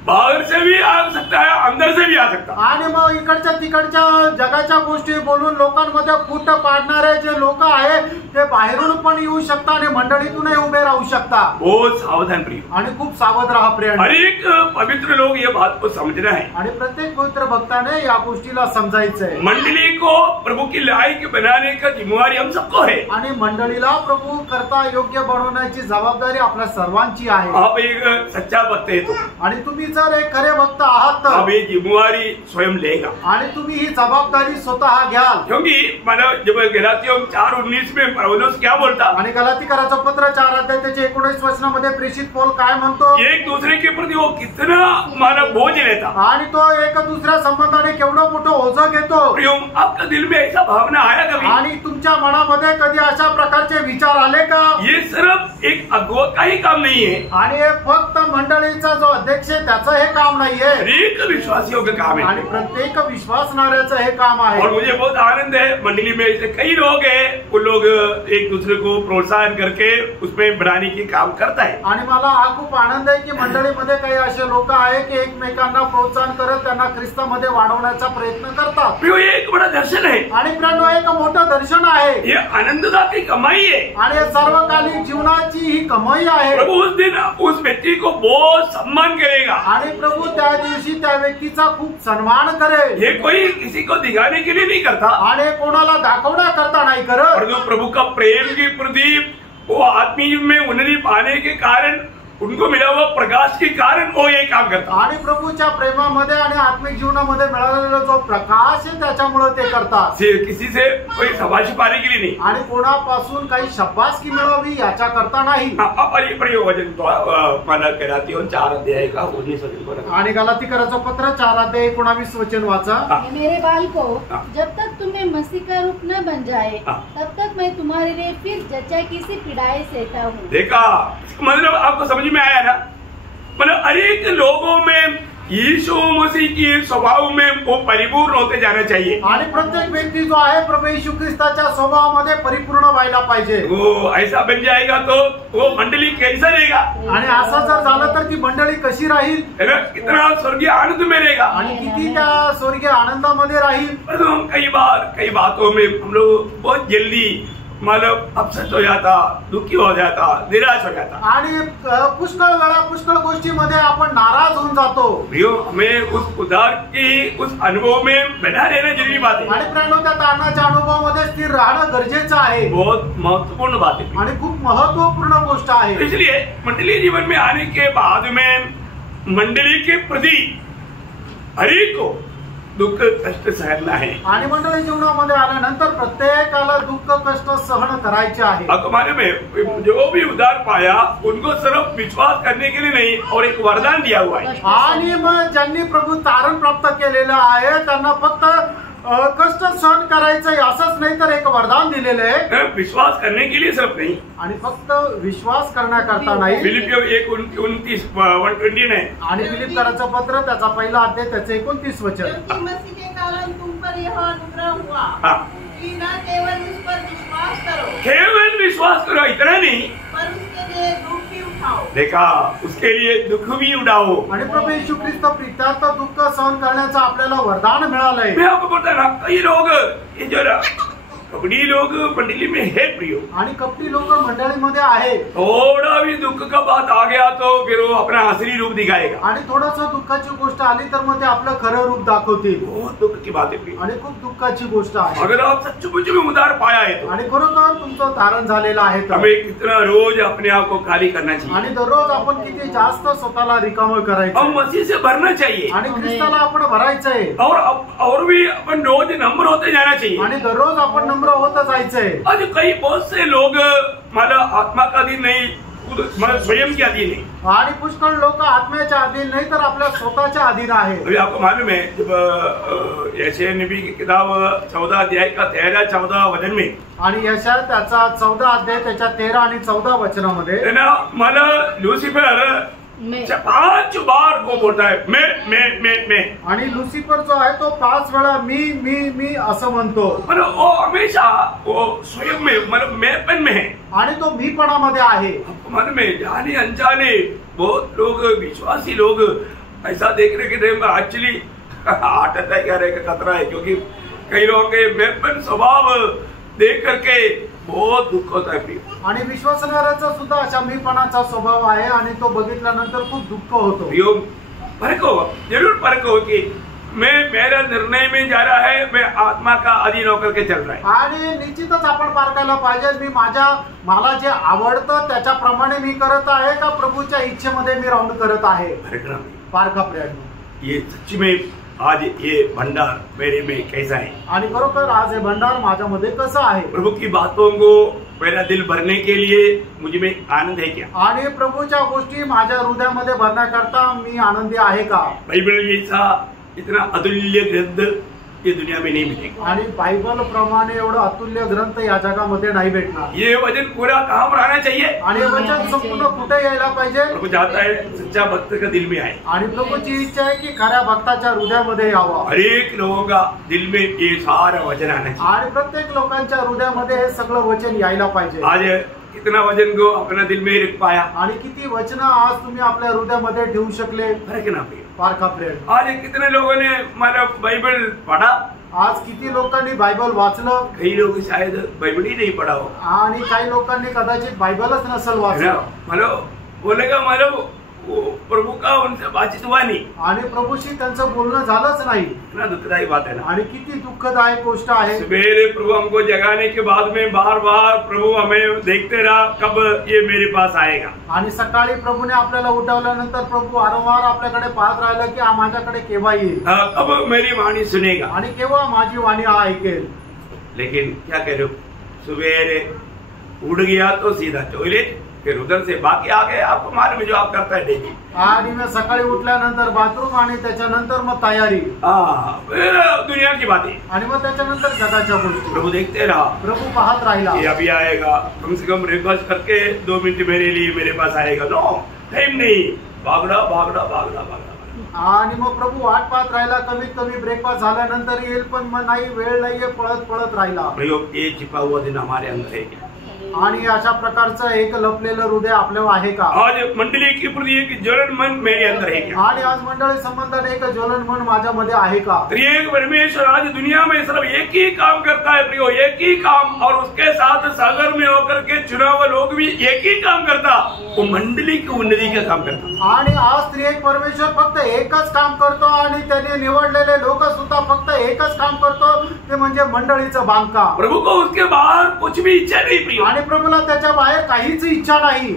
बाहर से भी आ सकता है, अंदर से भी आ सकता है। आणि मग इकडच्या तिकडच्या जगाच्या गोष्टी बोलून लोकांमध्ये फूट पाडणारे जे लोक आहेत ते बाहेरून पण येऊ शकतात आणि मंडळीतूनही उभे राहू शकतात। बहुत सावधान प्रिय, आणि खूप सावध राहा प्रिय। हर एक पवित्र लोग ये बात को समझना है आणि प्रत्येक पवित्र भक्ताने या गोष्टीला समजायचंय। मंडली को प्रभु की लायक बनाने का जिम्मेवारी हम सबको है। आणि मंडळीला प्रभू करता योग्य बनवण्याची जबाबदारी आपल्या सर्वांची आहे। आप एक सच्चा भक्त है तो, आणि तुम्ही जर एक खरे भक्त आहात तर अब ये जिम्मेवारी स्वयं लेगा आणि तुम्ही ही जबाबदारी स्वतः घ्याल। क्योंकि मतलब जब गलातियों 4:19 में पौलुस क्या बोलता, आणि गलातीकराचं पत्र 4 अध्याय त्याच्या 19 वचनामध्ये प्रेषित पौल काय म्हणतो, एक दूसरे के प्रति वो कितना मानव बोझ लेता, आणि तो एक दुसऱ्या संबंधाने केवढं मोठं ओझं घेतो। आपका दिल में ऐसा भावना आया कभी? आणि तुमच्या मनामध्ये कधी अशा प्रकारचे विचार आले का? ये सिर्फ एक अगुवा का ही काम नहीं है, आणि हे फक्त मंडळीचा जो अध्यक्ष आहे त्याचं हे काम नाहीये, एक विश्वासियों का काम है आणि प्रत्येक विश्वासणाऱ्याचं हे काम आहे। और मुझे बहुत आनंद है मंडली में ऐसे कई लोग हैं, वो लोग एक दूसरे को प्रोत्साहन करके उसमें बढ़ाने की काम करता है। आणि मला हा खूप आनंद आहे की मंडळीमध्ये काही असे लोक आहे की एकमेकांना प्रोत्साहन करत त्यांना ख्रिस्तामध्ये वाढवण्याचा प्रयत्न करतात। ये एक बड़ा दर्शन है आणि प्रियांनो एक मोठं दर्शन आहे, ये आनंददा की कमाई है आणि सर्वकालिक जीवनाची ही कमाई आहे। प्रभु उस दिन उस व्यक्ति को बहुत सम्मान करेगा आणि प्रभू त्या दिवशी त्या व्यक्तीचा खूप सन्मान करेल। ये कोई किसी को दिखाने के लिए नहीं करता, आणि कोणाला दाखवण्याकरता नाही करत, और जो प्रभु का प्रेम की प्रदीप वो आत्मीय में उन्नति पाने के कारण उनको मिला हुआ प्रकाश के कारण वो ये काम करता। आणि प्रभूच्या प्रेमामध्ये आणि आत्मिक जीवनामध्ये मिळालेला जो प्रकाश आहे त्याच्यामुळे ते करतात। किसी से कोई शाबाशी पाने के लिए नहीं, आणि कोणापासून काही शाबासकी मिळावी याच्या करता नाही। वचन मला गलातियों 4 अध्याय का 19 वचन, आणि गलातीकराचं पत्र 4 अध्याय 19 वचन वाचा। मेरे बालको, जब तक तुम्हें मसीह का रूप न बन जाए तब तक मैं तुम्हारे लिए फिर जच्चा की सी पीड़ाएं सहता हूँ। देखा, मतलब आपको समझ में आया ना? मतलब अनेक लोगों में यीशु मसीह की स्वभाव में वो परिपूर्ण होते जाना चाहिए। आणि प्रत्येक व्यक्ती जो आहे प्रभू येशू ख्रिस्ताच्या स्वभावामध्ये परिपूर्ण व्हायला पाहिजे। वो ऐसा बन जाएगा तो वो मंडली कैसा रहेगा, आणि असं जर झालं तर ती मंडळी कशी राहील, कितना स्वर्गीय आनंद में रहेगा, आणि किती त्या स्वर्गीय आनंदामध्ये राहील। हम कई बातों में हम लोग बहुत जल्दी मतलब अपसेट हो जाता, दुखी हो जाता, निराश हो जाता, आणि पुष्कळ वेळा पुष्कळ गोष्टीमध्ये आपण नाराज होऊन जातो। हमें उस उद्धार की उस अनुभव में बना रहना जरूरी बात है, आणि प्रेरणा त्या तारणाच्या अनुभवामध्ये स्थिर राहणं गरजेचं आहे। बहुत महत्वपूर्ण बात है आणि खूप महत्वपूर्ण गोष्ट आहे। इसलिए मंडलीय जीवन में आने के बाद में मंडली के प्रति हर एक को दुःख कष्ट सहना है। आणि मंडळी जीवनामध्ये आल्यानंतर प्रत्येकाला दुःख कष्ट सहन करायचे आहे। आपको मालूम है जो भी उद्धार पाया उनको सिर्फ विश्वास करने के लिए नहीं और एक वरदान दिया हुआ है। आणि मग ज्यांनी प्रभू तारण प्राप्त केलेलं आहे त्यांना फक्त कष्ट सहन करायचं असंच नाही तर एक वरदान दिलेलं आहे। विश्वास करने के लिए सिर्फ नहीं, आणि फक्त विश्वास करण्याकरता नाही। फिलिपियो 1:29 है। आणि फिलिप्पियराचं पत्र त्याचा पहिला अध्याय त्याचे 29 वचन। क्योंकि मसीह के कारण तुम पर यह अनुग्रह हुआ कि न केवल उस पर विश्वास करो, केवल विश्वास करो इतना नहीं, पर उसके लिए दुख भी उठाओ। देखा उसके लिए दुख भी उठाओ। आणि प्रभू येशू ख्रिस्त प्रित्यार्थ दुःख सहन करण्याचं आपल्याला वरदान मिळालंय। मैं आपको बोलता ना कई लोग ये जो कपड़ी लोग मंडली में है प्रियो, आणि कपटी लोक मंडळीमध्ये आहे। थोड़ा भी दुख का बात आ गया तो फिर वो अपना असली रूप दिखाएगा, आणि थोडस दुःखाची गोष्ट आली तर मग ते आपलं खरं रूप दाखवतील। बहुत दुख की बात है प्रियो। आणि खूप दुःखाची गोष्ट आहे। अगर आप सचमुच में उद्धार पाया है तो आणि खरोखर तुमचं धारण झालेलं आहे तर हमें कितना रोज अपने आप को खाली करना चाहिए, आणि दररोज आपण किती जास्त स्वतःला रिकामं और करायचं, मसीह से भरना चाहिए, आणि ख्रिस्ताला आपण भरायचंय, और भी अपन रोज नंबर होते जाना चाहिए। आणि दररोज आपण नम्र होत जायचंय। आज कई बहुत से लोग मतलब आत्मा का अधीन नहीं, मतलब स्वयं के अधीन नहीं। आणि पुष्कळ लोक आत्म्याच्या अधीन नाही तर आपल्या स्वतःच्या अधीन आहे। अभी आपको मालूम है जब यशायाह नबी की किताब 14 अध्याय का 13-14 वचन में, आणि यशायाह त्याचा 14 अध्याय त्याच्या 13 आणि 14 वचनामध्ये ना मला लुसिफर 5 बार वो बोलता है मैं, आणि लुसिफर जो आहे तो 5 वेळा मी असं म्हणतो। मतलब वो हमेशा वो स्वयं में मतलब मैंपन में है, आणि तो मीपणामध्ये आहे। मन में जाने अनजाने बहुत लोग विश्वासी लोग ऐसा देखने के टाइम में एक्चुअली हार्ट अटैक आने का खतरा है, क्योंकि कई लोगों के मैंपन स्वभाव देख करके बहुत दुःख होता है प्रिय। आणि विश्वासणाऱ्याचा सुद्धा अशा मीपणाचा स्वभाव आहे आणि तो बघितल्यानंतर खूप दुःख होतो। फर्क हो, जरूर फर्क हो कि मैं मेरा निर्णय में जा रहा है, मैं आत्मा का अधीन होकर के चल रहा है। आणि निश्चितच आपण पारखायला पाहिजे मी मला जे आवडतं त्याच्याप्रमाणे मी करत आहे का प्रभूच्या इच्छेमध्ये मी राहून करत आहे। पारखा प्रयत्न ये सच्ची में आज ये भंडार मेरे में कैसा है, आणि खरोखर आज हे भंडार माझ्यामध्ये कसं आहे। प्रभु की बातों को मेरा दिल भरने के लिए मुझे में आनंद है क्या, आणि प्रभूच्या गोष्टी माझ्या हृदयामध्ये भरण्याकरता मी आनंदी आहे का। बाइबल जैसा इतना अतुल्य ग्रंथ ये दुनिया में नहीं मिलेगा, आणि बायबल प्रमाणे एवढं अतुल्य ग्रंथ या जगामध्ये नाही भेटणार। ये वचन पूरा कहाँ पर आना चाहिए, आणि हे वचन संपूर्ण कुठे यायला पाहिजे। प्रभु चाहता है सच्चा भक्त का दिल में आए, आणि प्रभूची इच्छा आहे की खऱ्या भक्ताच्या हृदयामध्ये यावं। हर एक लोगों का दिल में ये सारा वचन आना चाहिए, आणि प्रत्येक लोकांच्या हृदयामध्ये हे सगळं वचन यायला पाहिजे। आज कितना वचन को अपना दिल में रख पाया, आणि किती वचन आज तुम्ही आपल्या हृदयामध्ये ठेवू शकले। फर्क ना प्रिय। पारखा प्रेम आज कितने लोगों ने मतलब बाइबल पढ़ा, आज किती लोकांनी बायबल वाचलं, कई लोग शायद बाइबल ही नहीं पढ़ा हो, आणि काही लोकांनी कदाचित बायबलच नसेल वाचलं। मतलब बोलेगा मतलब वो प्रभु का उनसे बातचीत हुआ नहीं, आणि प्रभूशी त्यांचं बोलणं झालंच नाही। इतना दुखदायी बात है ना। आणि किती दुःखदायक गोष्ट आहे। सवेरे प्रभु हमको जगाने के बाद में बार बार प्रभु हमें देखते रहा कब ये मेरे पास आएगा, आणि सकाळी प्रभूने आपल्याला उठवल्यानंतर प्रभू वारंवार आपल्याकडे पाहत राहिलं की माझ्याकडे केव्हा येईल, कब मेरी वाणी सुनेगा, आणि केव्हा माझी वाणी ऐकेल। लेकिन क्या कह रहे हो, सवेरे उठ गया तो सीधा टॉयलेट, फिर उधर से बाकी आ गए, आपको मालूम है जो आप करता है डेली। आणि मी सकाळी उठल्यानंतर बाथरूम, आणि त्याच्यानंतर मग तयारी, दुनिया की बातें, आणि मग त्याच्यानंतर जगाच्या गोष्टी। प्रभु देखते रहा, प्रभु पाहत राहिला ये अभी आएगा, कम से कम रिक्वेस्ट करके 2 मिनट मेरे लिए मेरे पास आएगा। नो टाइम नहीं, भागड़ा भागड़ा भागड़ा भागड़ा। आणि मग प्रभू वाट पाहत राहिला, कमीत कमी ब्रेकफास्ट झाल्यानंतर येईल, पण मग नाही, वेळ नाहीये, पळत पळत राहिला। प्रयोग ये छिपा हुआ दिन हमारे अंदर है क्या? आणि अशा प्रकारचं एक लपलेलं हृदय आपल्यावर आहे का? आज मंडली के प्रति एक ज्वलन मन मेरे अंदर है क्या? आणि आज मंडळी संबंधाने एक ज्वलन मन माझ्यामध्ये आहे का? त्रिएक परमेश्वर आज दुनिया में सिर्फ एक ही काम करता है प्रियो, एक ही काम, और उसके साथ सागर में होकर के चुना हुआ लोग भी एक ही काम करता, वो मंडली की उन्नति का काम करता। आणि आज त्रिएक परमेश्वर फक्त एकच काम करतो आणि त्याने निवडलेले लोक सुद्धा फक्त एकच काम करतो, ते म्हणजे मंडळीचं बांधकाम। प्रभु को उसके बाहर कुछ भी इच्छा नहीं प्रियो, आणि प्रभूला त्याच्या बाहेर काहीच इच्छा नाही।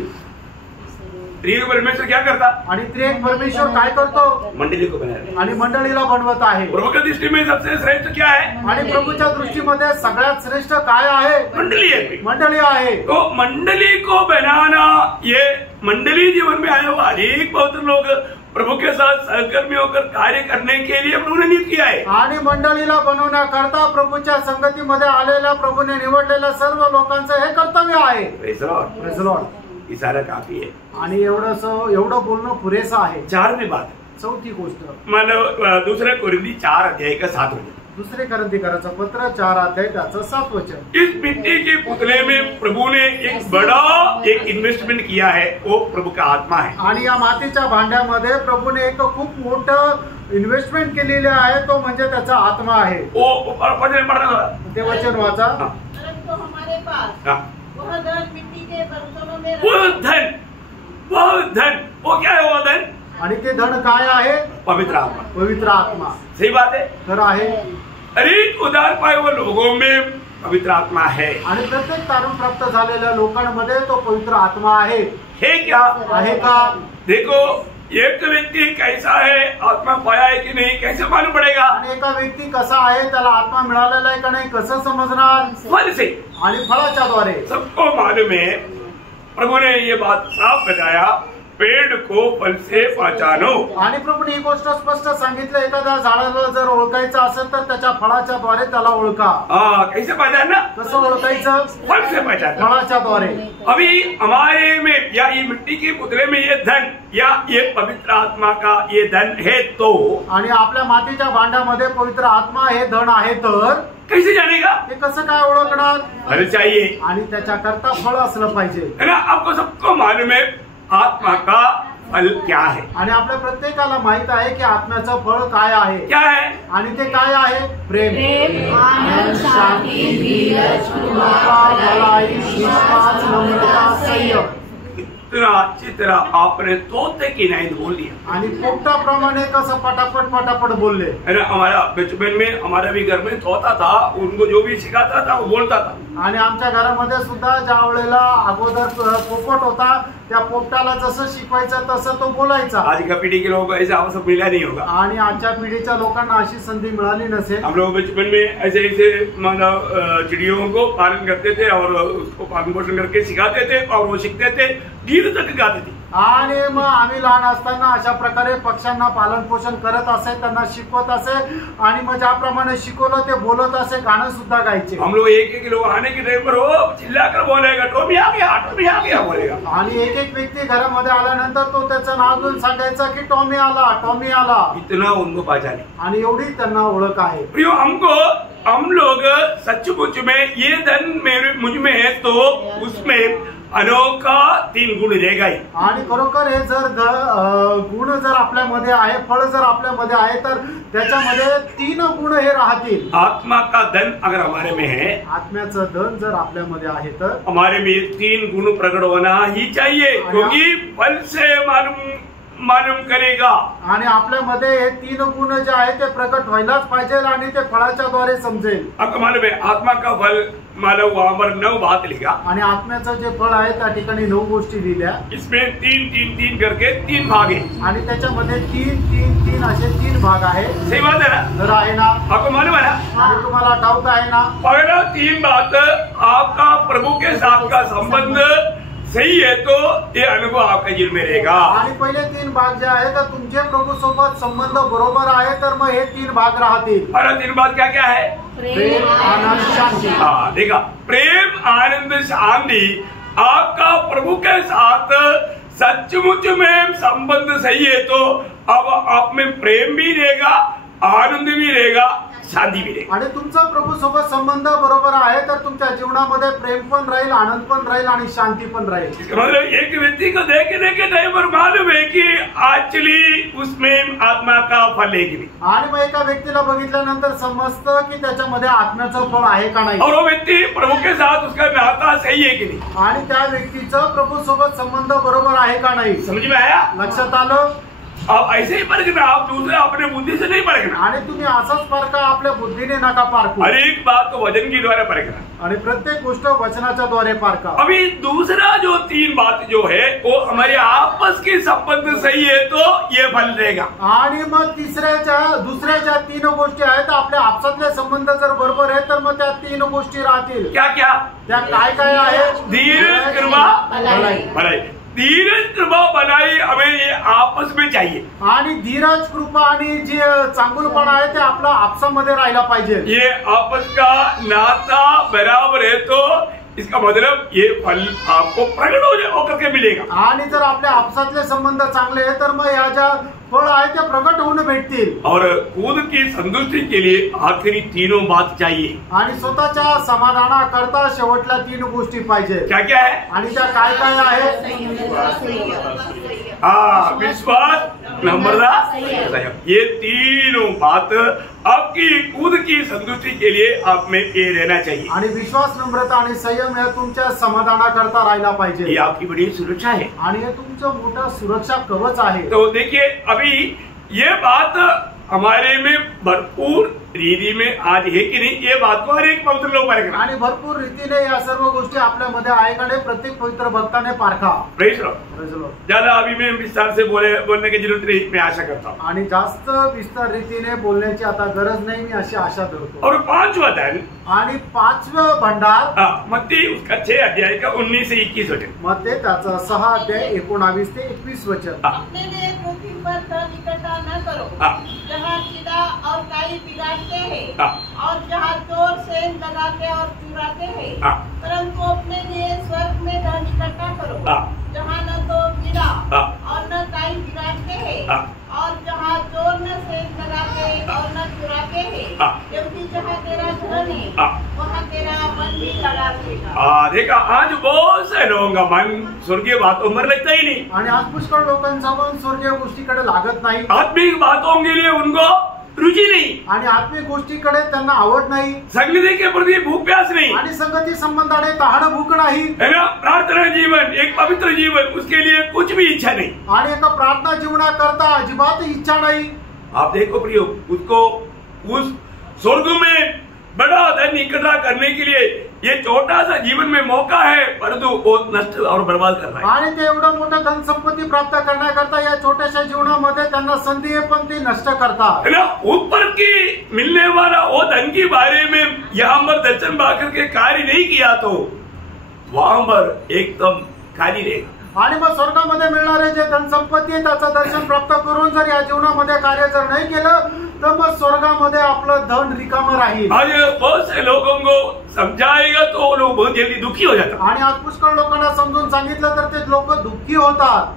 त्रिएक परमेश्वर क्या करता? आणि त्रिएक परमेश्वर काय करतो? मंडली को बनाया आणि मंडळीला बनवत आहे। प्रभु की दृष्टि में सबसे श्रेष्ठ क्या है? आणि प्रभूच्या दृष्टीमध्ये सगळ्यात श्रेष्ठ काय आहे? मंडली है। मंडळी आहे। तो मंडली को बनाना, ये मंडली जीवन में आए हुए अनेक पवित्र लोग प्रभु के साथ सहकर्मी होकर कार्य करने के लिए प्रभु ने नियुक्त किया है। आणि मंडळीला बनवण्याकरता प्रभूच्या संगतीमध्ये आलेल्या प्रभूने निवडलेल्या सर्व लोकांचं हे कर्तव्य आहे। Praise Lord, praise Lord. इशारा काफी है आणि एवढं बोलणं पुरेसं आहे। 4वीं बात, चौथी गोष्ट, मानव दूसरे कोरिंथी 4 अध्याय का 7 वचन, दुसरे कोरिन्थीकरांचं पत्र 4 अध्याय त्याचं 7 वचन। इस मिट्टी के पुतले में प्रभु ने एक बड़ा एक इन्वेस्टमेंट किया है, वो प्रभु का आत्मा है। आणि या मातीच्या भांड्यामध्ये प्रभूने एक खूप मोठं इन्व्हेस्टमेंट केलेली आहे, तो म्हणजे त्याचा आत्मा आहे। वो वचन पढ़ना, ते वचन वाचा। परंतु हमारे पास वह धन मिट्टी के बर्तनों में वो धन, वो क्या है वो धन? आणि ते धन काय आहे? पवित्र आत्मा। पवित्र आत्मा। सही बात है, तर आहे। अनेक उद्धार पाए हुए लोगों में पवित्र आत्मा है। आणि प्रत्येक तारण प्राप्त झालेल्या लोकांमध्ये तो पवित्र आत्मा आहे। है क्या? आहे का? देखो, एक व्यक्ति कैसा है, आत्मा पाया है कि नहीं, कैसे मालूम पड़ेगा? आणि एका व्यक्ती कसा आहे, त्याला आत्मा मिळालेला आहे का नाही, कसं समजणार? फल से। आणि फळाच्या द्वारे। सबको मालूम है, प्रभु ने ये बात साफ बताया, पेड़ को फल से पहचानो। आणि प्रभूने ही गोष्ट स्पष्ट सांगितलं, एखाद्या झाडाला जर ओळखायचं असेल तर त्याच्या फळाच्या द्वारे त्याला ओळखा। कैसे पहचानना? कसं ओळखायचं? फल से पहचानना, फळाच्या द्वारे। अभी हमारे में या ये मिट्टी के पुतले में ये धन या ये पवित्र आत्मा का ये धन है, तो आणि आपल्या मातीच्या भांड्यामध्ये पवित्र आत्मा हे धन आहे, तर कैसे जानेगा? ते कसं काय ओळखणार? फल चाहिए, आणि त्याच्याकरता फळ असलं पाहिजे, है ना? आपको सबको मालूम है आत्मा का फल क्या है। आणि आपल्या प्रत्येकाला माहित आहे की आत्म्याचं फळ काय आहे। क्या है? आणि ते काय आहे? प्रेम, आनंद, शांती, धीरज, कृपा, भलाई, विश्वास, नम्रता, संयम। इतना अच्छी तरह आपने तोते की नाइंद बोल दिया। आणि पोपटाप्रमाणे कसं पटापट बोलले। है ना? हमारा बचपन में हमारा भी घर में तोता था, उनको जो भी सिखाता था वो बोलता था। आणि आमच्या घरामध्ये सुद्धा ज्या वेळेला अगोदर पोपट होता, त्या पोपटाला जसं शिकवायचं तसं तो बोलायचा। आज का पीढ़ी के लोगों को ऐसा अवसर मिला नहीं होगा। आणि आजच्या पिढीच्या लोकांना अशी संधी मिळाली नसेल। हम लोग बचपन में ऐसे मतलब चिड़ियों को पालन करते थे और उसको पालन पोषण करके सिखाते थे और वो सीखते थे, गीत तक गाते थे। आणि मग आम्ही लहान असताना अशा प्रकारे पक्ष्यांना पालन पोषण करत असे, त्यांना शिकवत असे, आणि मग ज्याप्रमाणे शिकवलं ते बोलत असे, गाणं सुद्धा गायचे। हम लोग एक लोग आने के टाइम पर वो चिल्लाकर बोलेगा, टॉमी आ गया बोलेगा। आणि एक व्यक्ती घरामध्ये आल्यानंतर तो त्याचं नाव घेऊन सांगायचा की टॉमी आला, टॉमी आला। इतना उनको पहचाने, आणि एवढी त्यांना ओळख आहे। प्रियो, हम लोग सचमुच में ये धन मुझ में है, तो उसमें अनोखा 3 गुण रहेगा ही। आणि खरोखर हे जर गुण जर आपल्यामध्ये आहे, फळ जर आपल्यामध्ये आहे, तर त्याच्यामध्ये 3 गुण हे राहतील। आत्मा का धन अगर हमारे में है, आत्म्याचं धन जर आपल्यामध्ये आहे, तर हमारे में 3 गुण प्रकट होना ही चाहिए, क्योंकि फल से मालूम करेगा। आणि आपल्यामध्ये हे 3 गुण जे आहे ते प्रकट व्हायलाच पाहिजे, आणि ते फळाच्या द्वारे समजेल। आपको मालूम है आत्मा का फल मालूम वहां पर 9 बात लिखा। आणि आत्म्याचं जे फळ आहे त्या ठिकाणी 9 गोष्टी लिहिल्या। इसमें 3 करके 3 भाग है। आणि त्याच्यामध्ये 3 असे 3 भाग आहे। सही बात है ना? तर आहे ना? आपको मालूम है ना? आणि तुम्हाला ठाऊक आहे ना? पहला 3 बात, आपका प्रभु के साथ का संबंध सही है तो ये अनुभव आपके जीवन में रहेगा। आणि पहिले 3 भाग जे आहे तर तुमचे प्रभू सोबत संबंध बरोबर आहे, तर मग हे 3 भाग राहतील। पहला 3 बात क्या क्या है? प्रेम, आनंद, शांती। हाँ, देखा, प्रेम, आनंद, शांति आपका प्रभु के साथ सचमुच में संबंध सही है तो अब आप में प्रेम भी रहेगा, आनंद भी रहेगा, शांती भी रहेगी। आणि तुमचा प्रभू सोबत संबंध बरोबर आहे तर तुमच्या जीवनामध्ये प्रेम पण राहील, आनंद पण राहील आणि शांती पण राहील। मतलब एक व्यक्ति को देखने के टाइम पर मालूम है कि एक्चुअली उसमें आत्मा का फल है कि नहीं, आणि मग एका व्यक्तीला बघितल्यानंतर समजतं की त्याच्यामध्ये आत्म्याचं फळ आहे का नाही, और वो व्यक्ति प्रभु के साथ उसका नाता सही है कि नहीं, आणि त्या व्यक्तीचं प्रभू सोबत संबंध बरोबर आहे का नाही। समझ में आया? लक्षात आलं? आप ऐसे ही परखना, आप दूसरे अपने बुद्धि से नहीं परखना। आणि तुम्ही असंच पारखा, आपल्या बुद्धीने नका पारखू। हर एक बात को वचन के द्वारा परखना, आणि प्रत्येक गोष्ट वचनाच्या द्वारे पारखा। अभी दूसरा जो 3 बात जो है वो हमारे आपस के संबंध सही है तो ये फल देगा। आणि मग दुसऱ्या ज्या 3 गोष्टी आहेत आपल्या आपसातले संबंध जर बरोबर आहे तर मग त्या 3 गोष्टी राहतील। क्या क्या? त्या काय आहेत? धीरज, कृपा, भलाई। धीरज, कृपा, भलाई हमें ये आपस में चाहिए। आणि धीरज, कृपा आणि जे चांगुलपणा आहे ते आपला आपसामध्ये राहिला पाहिजे। ये आपस का नाता बराबर है तो इसका मतलब ये फल आपको प्रकट होकर के मिलेगा। आणि जर आपल्या आपसातले संबंध चांगले आहे तर मग या ज्या फळ आहे ते प्रकट होऊन भेटतील। और खुद की संतुष्टि के लिए आखिरी 3 बात चाहिए। आणि स्वतःच्या समाधानाकरता शेवटल्या 3 गोष्टी पाहिजे। क्या क्या है? आणि त्या काय काय आहेत? विश्वास, नम्रता, संयम। ये 3 बात आपकी खुद की संतुष्टि के लिए आप में ये रहना चाहिए। आणि विश्वास, नम्रता आणि संयम हे तुमच्या समाधानाकरता राहिला पाहिजे। ये आपकी बड़ी सुरक्षा है आणि हे तुमचं मोठं सुरक्षा कवच आहे। तो देखिए अभी ये बात हमारे में भरपूर रीति में आज है कि नहीं, ये बात को हर एक पवित्र लोग परखना। आणि भरपूर रीतीने या सर्व गोष्टी आपल्यामध्ये आहे का नाही प्रत्येक पवित्र भक्ताने पारखा। Praise Lord. ज्यादा अभी मैं विस्तार से बोलने की जरूरत नहीं, मैं आशा करता हूँ। आणि जास्त विस्तार रीतीने बोलण्याची आता गरज नाही, मी अशी आशा धरतो। और 5वां धन आणि 5वें भंडार मत्ती उसका 6 अध्याय का 19 से 21 वचन। मध्ये त्याचा 6 अध्याय 19 ते 21 वचन। अपने लिए पृथ्वी पर धन इकट्ठा न करो जहाँ कीड़ा और काई बिगाड़ते हैं और जहाँ चोर सेंध लगाते और चुराते हैं, परंतु अपने लिए स्वर्ग में धन इकट्ठा करो जहाँ न तो कीड़ा और न काई बिगाड़ते हैं और जहाँ चोर न सेंध लगाते और न चुराते हैं, क्योंकि जहाँ तेरा धन है वहाँ तेरा मन भी लगा रहेगा। देखा आज बहुत से लोगों का मन स्वर्गीय बातों में लगता ही नहीं। आणि आज पुष्कळ लोकांचा मन स्वर्गीय गोष्टीकडे लागत नाही। आत्मिक बातों के लिए उनको रुचि नहीं आणि आत्मिक गोष्टीकडे त्यांना आवड नाही। संगति के प्रति भूख प्यास नहीं आणि संगती संबंधाने तहान भूक नाही। है ना? प्रार्थना जीवन, एक पवित्र जीवन, उसके लिए कुछ भी इच्छा नहीं। आणि एका प्रार्थना जीवनाकरता अजिबात इच्छा नाही। आप देखो प्रियो, उसको उस स्वर्ग में बड़ा धन इकट्ठा करने के लिए ये छोटा सा जीवन में मौका है, परंतु वो नष्ट और बर्बाद कर रहा है। आणि ते एवढं मोठं धन संपत्ती प्राप्त करण्याकरता या छोट्याशा जीवनामध्ये त्यांना संधी आहे पण ते नष्ट करतात। है ना? ऊपर की मिलने वाला वो धन के बारे में यहाँ पर दर्शन पाकर के कार्य नहीं किया तो वहां पर एकदम खाली रहेगा। आणि मग स्वर्गामध्ये मिळणारे जे धन संपत्ती आहे त्याचं दर्शन प्राप्त करून जर या जीवनामध्ये कार्य जर नाही केलं तर मग स्वर्गामध्ये आपलं धन रिकामं राहील। आज बहुत से लोगों को समझाएगा तो वो लोग बहुत जल्दी दुखी हो जाता। आणि आज पुष्कळ लोकांना समजून सांगितलं तर ते लोक दुःखी होतात।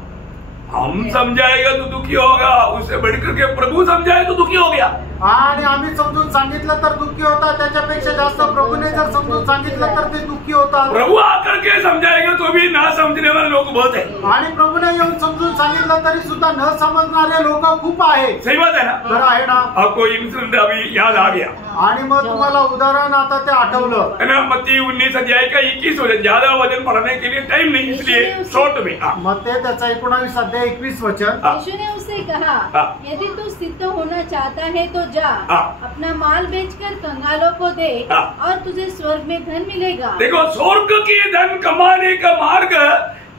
हम समझाएगा तो दुखी होगा, उससे बढ़कर के प्रभु समझाए तो दुखी हो गया। आणि आम्ही समजून सांगितलं तर दुःखी होतात, त्याच्यापेक्षा जास्त प्रभूने जर समजून सांगितलं तर ते दुःखी होतात। प्रभु आकर के समझाएगा तो भी ना समझने वाले लोग बहुत है। आणि प्रभूने येऊन समजून सांगितलं तरी सुद्धा न समजणारे लोक खूप आहेत। सही बात है ना? बरं आहे ना? आपको इंसिडेंट अभी याद आ गया। आणि मग तुम्हाला उदाहरण आता ते आठवलं है ना? मत्ती 19 अध्याय का 21 वचन। ज्यादा वचन पढ़ने के लिए टाइम नहीं, इसलिए शॉर्ट में। मत्ती त्याचा 19 अध्याय 21 वचन। यीशु ने उससे कहा, यदि तू सिद्ध होना चाहता है तो जा, अपना माल बेचकर कंगालों को दे और तुझे स्वर्ग में धन मिलेगा। देखो, स्वर्ग की धन कमाने का मार्ग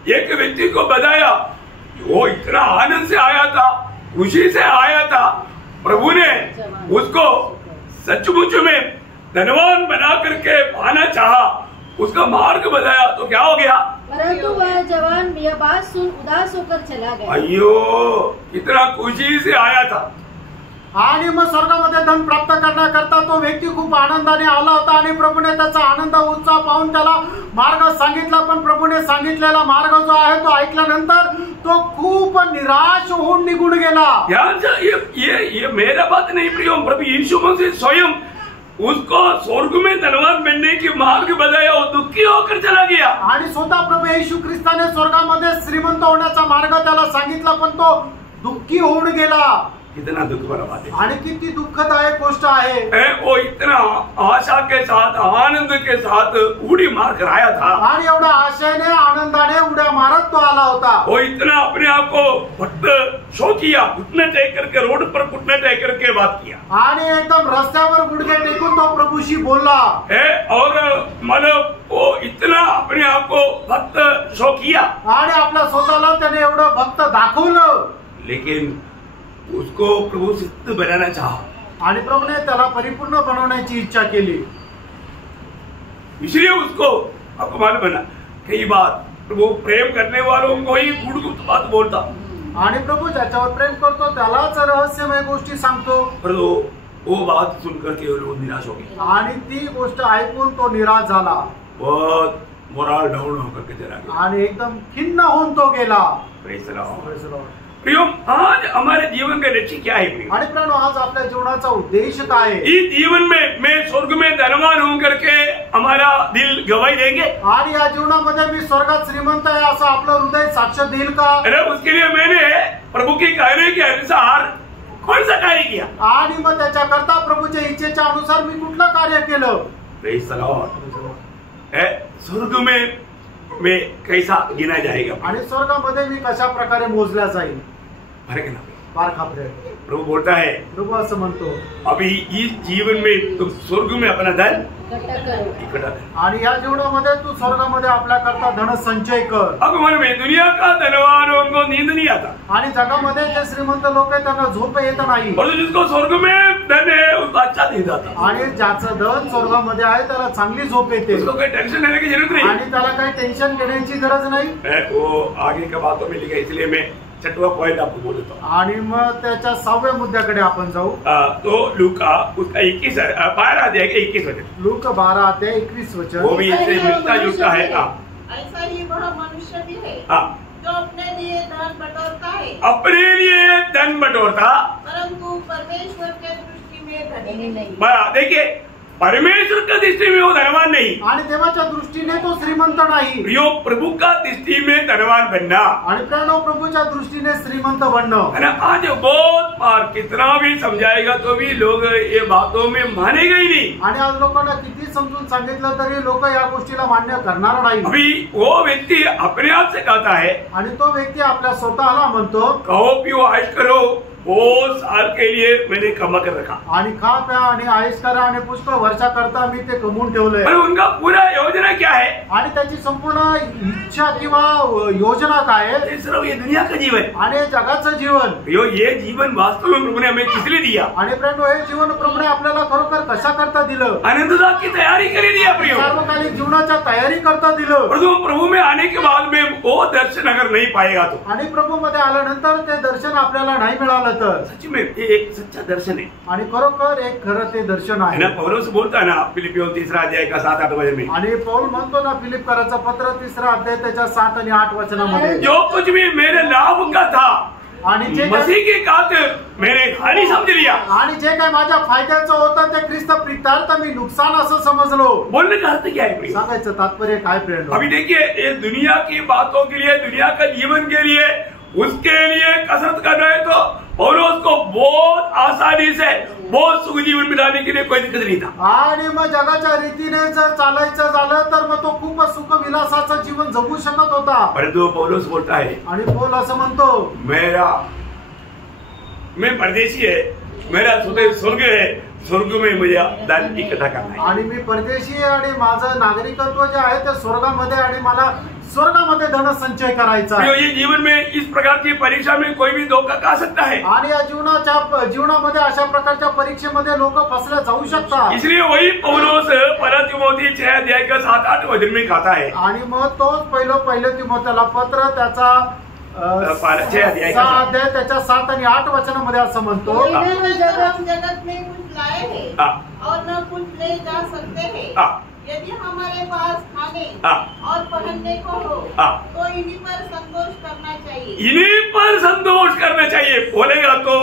एक व्यक्ति को बताया। वो इतना आनंद से आया था, खुशी से आया था। प्रभु ने उसको सचमुच में धनवान बना करके पाना चाहा, उसका मार्ग बताया तो क्या हो गया? परंतु वह जवान यह बात सुन उदास होकर चला गया। अयो, कितना खुशी से आया था। आणि मग स्वर्गामध्ये धन प्राप्त करण्याकरता तो व्यक्ती खूप आनंदाने आला होता आणि प्रभूने त्याचा आनंद उत्साह पाहून त्याला मार्ग सांगितला। पण प्रभूने सांगितलेला मार्ग जो आहे तो ऐकल्यानंतर तो खूप निराश होऊन निघून गेला। ये मेरा बात नहीं प्रियो, प्रभु यीशु मसीह स्वयं उसको स्वर्ग में धनवान बनने की मार्ग बताया, वो दुखी होकर चला गया। आणि स्वतः प्रभू येशू ख्रिस्ताने स्वर्गामध्ये श्रीमंत होण्याचा मार्ग त्याला सांगितला, पण तो दुःखी होऊन गेला। कितना दुख भरा बात है आणि किती दुःखदायक गोष्ट आहे। वो इतना आशा के साथ आनंद के साथ उड़ी मार कर आया था, आणि एवढ्या आशेने आनंदाने उड्या मारत तो आला होता। वो इतना अपने आप को भक्त शो किया, घुटने टेक करके रोड पर घुटने टेक करके बात किया, आणि एकदम रस्त्यावर गुडघे टेकून तो प्रभूशी बोलला। और मतलब वो इतना अपने आप को भक्त शो किया, आणि आपल्या स्वतःला त्याने एवढं भक्त दाखवलं, लेकिन उसको प्रभु सिद्ध बनाना चाहा, आणि प्रभूने त्याला परिपूर्ण बनवण्याची इच्छा केली। इसलिए उसको आपको मालूम है ना, कई बार प्रभु प्रेम करने वालों को ही गुड़ बात बोलता, आणि प्रभू ज्याच्यावर प्रेम करतो त्यालाच रहस्यमय गोष्टी सांगतो, पर वो बात सुनकर केवल वो निराश हो गया, आणि ती गोष्ट ऐकून तो निराश झाला, बहुत मोरल डाउन होकर के चला गया, आणि एकदम खिन्न होऊन तो गेला। Praise the Lord. प्रियो, आज हमारे जीवन का लक्ष्य क्या है प्रियो? आणि प्रियो, आज आपल्या जीवनाचा उद्देश काय आहे? इस जीवन में मैं स्वर्ग में धनवान हूं करके हमारा दिल गवाही देंगे, आणि या जीवनामध्ये मी स्वर्गात श्रीमंत आहे असं आपलं हृदय साक्ष देईल का? अरे उसके लिए मैंने प्रभु के कहने के अनुसार कौन सा कार्य किया, आणि मग त्याच्याकरता प्रभूच्या इच्छेच्या अनुसार मी कुठलं कार्य केलं? Praise the Lord. स्वर्ग में कैसा गिना जाएगा, आणि स्वर्गामध्ये मी कशा प्रकारे मोजल्या जाईल? प्रभु बोलता है, प्रभु असं म्हणतो, अभी इस जीवन में तुम स्वर्ग में अपना धन इकट्ठा कर, आणि या जीवनामध्ये तू स्वर्गामध्ये आपल्या करता धन संचय कर। अब मन में दुनिया का धनवानों को नींद नहीं आता, आणि जगामध्ये जे श्रीमंत लोक आहेत त्यांना झोप येत नाही, और जिसको स्वर्ग में धन है उसको अच्छा नींद आता, आणि ज्याचं धन स्वर्गामध्ये आहे त्याला चांगली झोप येते, उसको कोई टेंशन लेने की जरूरत नहीं, आणि त्याला काही टेन्शन घेण्याची गरज नाही। वो आगे के बातों में लिखा, इसलिए मैं 6वां पॉइंट आपको बोल देता हूँ। आणि मग त्याच्या 6व्या मुद्द्याकडे आपण जाऊ। तो लूका उसका 12 अध्याय 21 वचन, लूका 12 अध्याय 21 वचन, वो भी इससे मिलता जुलता है। ऐसा ही वह मनुष्य भी है जो अपने लिए धन बटोरता है, अपने लिए धन बटोरता, परंतु परमेश्वर के दृष्टि में धनी नहीं। देखिए, परमेश्वर का दृष्टि में वो धनवान नहीं, आणि देवाच्या दृष्टीने तो श्रीमंत नाही। प्रियो, प्रभु का दृष्टि में धनवान बनना, आणि प्रियो, प्रभूच्या दृष्टीने श्रीमंत बनणं, है ना। आज बहुत बार कितना भी समझाएगा तो भी लोग ये बातों में मानेगा ही नहीं, आणि आज लोकांना किती समजून सांगितलं तरी लोक या गोष्टीला मान्य करणार नाही। अभी वो व्यक्ति अपने आप से कहता है, आणि तो व्यक्ती आपल्या स्वतःला म्हणतो, कहो पियो ऐश करो, 2 साल के लिए मैंने कमा कर रखा, आणि खा प्या आणि आयुष करा आणि पुष्कळ वर्षा करता मी ते कमवून ठेवलंय। और उनका पूरा योजना क्या है, आणि त्याची संपूर्ण इच्छा किंवा योजना काय आहे? सिर्फ ये दुनिया का जीवन, आणि जगाचं जीवन। प्रियो, ये जीवन वास्तव में प्रभु ने हमें किस लिए दिया? आणि प्रियो, हे जीवन प्रभूने आपल्याला खरोखर कशा करता दिलं? आनंददायक की तैयारी के लिए दिया प्रियो, सार्वकालिक जीवनाच्या तयारी करता दिलं। प्रभु में आने के बाद में वो दर्शन अगर नहीं पाएगा तो, आणि प्रभू मध्ये आल्यानंतर ते दर्शन आपल्याला नाही मिळालं तर सच में ये एक सच्चा दर्शन है, आणि खरोखर एक खरं ते दर्शन आहे ना। पौलुस बोलता है ना, फिलिपियों 3 अध्याय का 7-8 वचन में, आणि पौल म्हणतो ना फिलिप्पियराचं पत्र 3 अध्याय त्याच्या 7 आणि 8 वचनामध्ये, जो कुछ भी मेरे लाभ का था आणि जे मसीह की खातिर मैंने हानि समझ लिया, आणि जे काही माझ्या फायद्याचं होतं ते ख्रिस्त प्रित्यार्थ मी नुकसान असं समजलो। बोलने का अर्थ क्या है? सांगायचं तात्पर्य काय प्रेम? अभी देखिए, ये दुनिया की बातों के लिए, दुनिया का जीवन के लिए, उसके लिए कसरत कर रहे तो पौलुस को बहुत आसानी से बहुत सुख जीवन बिताने के लिए कोई दिक्कत नहीं था। आणि मग जगाच्या रीतीने जर चालायचं झालं तर मग तो खूप सुख विलासाचं जीवन जगू शकत होता। परंतु पौलुस बोलता है, आणि पौल असं म्हणतो, मैं परदेशी है, मेरा स्वर्ग है, स्वर्ग में मुझे धन इकट्ठा करना है। आणि मी परदेशी आहे आणि माझं नागरिकत्व जे आहे ते स्वर्गामध्ये, आणि मला स्वर्गामध्ये धन संचय करायचा आहे। ये जीवन में इस प्रकार की परीक्षा में कोई भी धोखा खा सकता है, आणि या जीवनामध्ये अशा प्रकारच्या परीक्षेमध्ये लोक फसले जाऊ शकतात। इसलिए वही पौलुस तिमोथी 6 अध्याय का 7-8 वचन में कहता है, आणि मग तोच पहिलं तिमोथेला पत्र त्याचा 6 अध्याय त्याच्या 7 आणि 8 वचनामध्ये असं म्हणतो, जगत में कुछ लाए हैं और न कुछ ले जा सकते हैं, यदि हमारे पास खाने और पहनने को हो तो इन्हीं पर संतोष करना चाहिए। इन्हीं पर संतोष करना चाहिए बोलेगा तो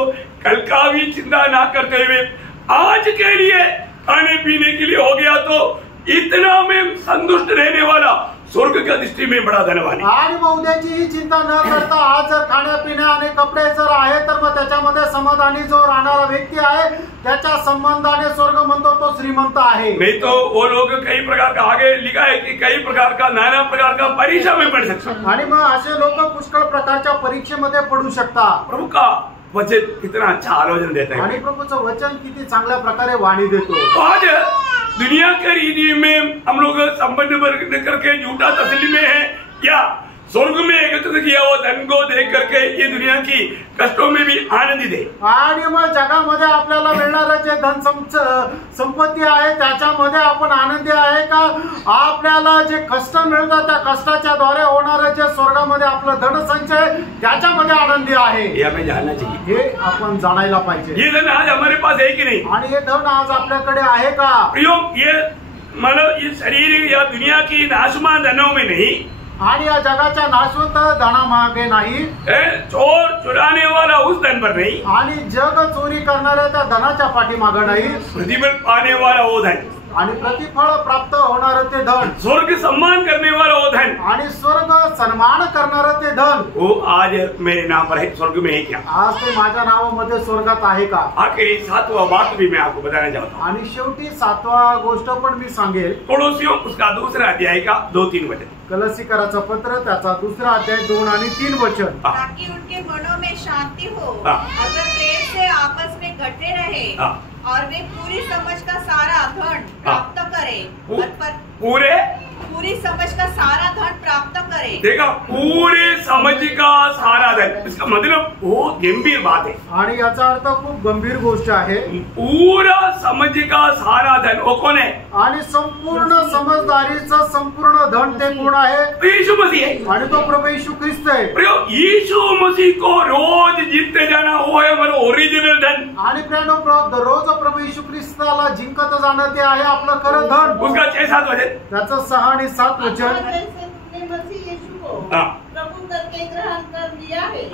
कल का भी चिंता ना करते हुए आज के लिए खाने पीने के लिए हो गया तो इतना में संतुष्ट रहने वाला स्वर्ग का दृष्टि में बड़ा धनवान आहे। आणि मग उद्याची ही चिंता न करता आज जर खाण्यापिण्या आणि कपडे जर आहे तर मग त्याच्यामध्ये समाधानी जो राहणारा व्यक्ती आहे त्याच्या संबंधाने स्वर्ग म्हणतो तो श्रीमंत आहे। नहीं तो वो लोग कई प्रकार का आगे लिखा है कि कई प्रकार का नाना प्रकार का परीक्षा में पढ़ सकते। आणि मग असे लोक पुष्कळ प्रकारच्या परीक्षेमध्ये पडू शकतात। प्रभु का वचन कितना अच्छा आलोचन देता है आणि प्रभूचं वचन किती चांगल्या प्रकारे वाणी देतो। तो आज दुनिया के रीति में हम लोग संबंध करके झूठा तसल्ली में है या स्वर्ग में एकत्रित किया हुआ धन को देख करके ये दुनिया की कष्टों में भी आनंदित है। आणि मग जगामध्ये आपल्याला मिळणारं जे धन संपत्ती आहे त्याच्यामध्ये आपण आनंदी आहे का? आपल्याला जे कष्ट मिळतात त्या कष्टाच्या द्वारे होणारं जे स्वर्गामध्ये आपलं धनसंचय त्याच्यामध्ये आनंदी आहे ये हमें जानना चाहिए। हे आपण जाणायला पाहिजे। ये धन आज हमारे पास है कि नहीं? आणि हे धन आज आपल्याकडे आहे का? प्रियो ये मतलब ये शरीर या दुनिया की नाशमान धनों में नहीं आणि या जगाच्या नाशवंत धनामागे नाही, चोर चुराने वाला उस धन पर नहीं आणि जग चोरी करणाऱ्या त्या धनाच्या पाठीमागे नाही, प्रतिफल पाने वाला वो धन आणि प्रतिफळ प्राप्त होणार ते धन, स्वर्ग सम्मान करने वाला वो धन आणि स्वर्ग सन्मान करणार ते धन वो आज मेरे नाम पर है। स्वर्ग में है क्या? आज ते माझ्या नावामध्ये स्वर्गात आहे का? आखिरी 7वां बात भी मैं आपको बताना चाहता हूँ। आणि शेवटी 7वा गोष्ट पण मी सांगेल। पड़ोसियों उसका दूसरा अध्याय का 2-3 वचन। कलसीकराचं पत्र त्याचा 2रा अध्याय 2 आणि 3 वचन। ताकि उनके मनों में शांति हो, अगर प्रेम से आपस में घटे रहे और वे पूरी समझ का सारा धन प्राप्त करें। पूरी समझ का सारा धन प्राप्त करे। देखा, पूरे समझ का सारा धन, इसका मतलब बहुत गंभीर बात है आणि याचा अर्थ खूप गंभीर गोष्ट आहे। पूरा समझ का सारा धन वो कौन है? आणि संपूर्ण समजदारीचं संपूर्ण धन ते कोण आहे? यीशु मसीह है। आणि तो प्रभू यीशु ख्रिस्त आहे। यीशु मसीह को रोज जीतते जाना वो है हमारा ओरिजिनल धन। आणि रोज प्रभू यीशु ख्रिस्ताला जिंकत जाणं ते आहे आपलं खरं धन। उसका 6-7 वचन, त्याचं 6 आणि 7 वचन। तुमने मसीह यीशु को प्रभु करके ग्रहण कर लिया है,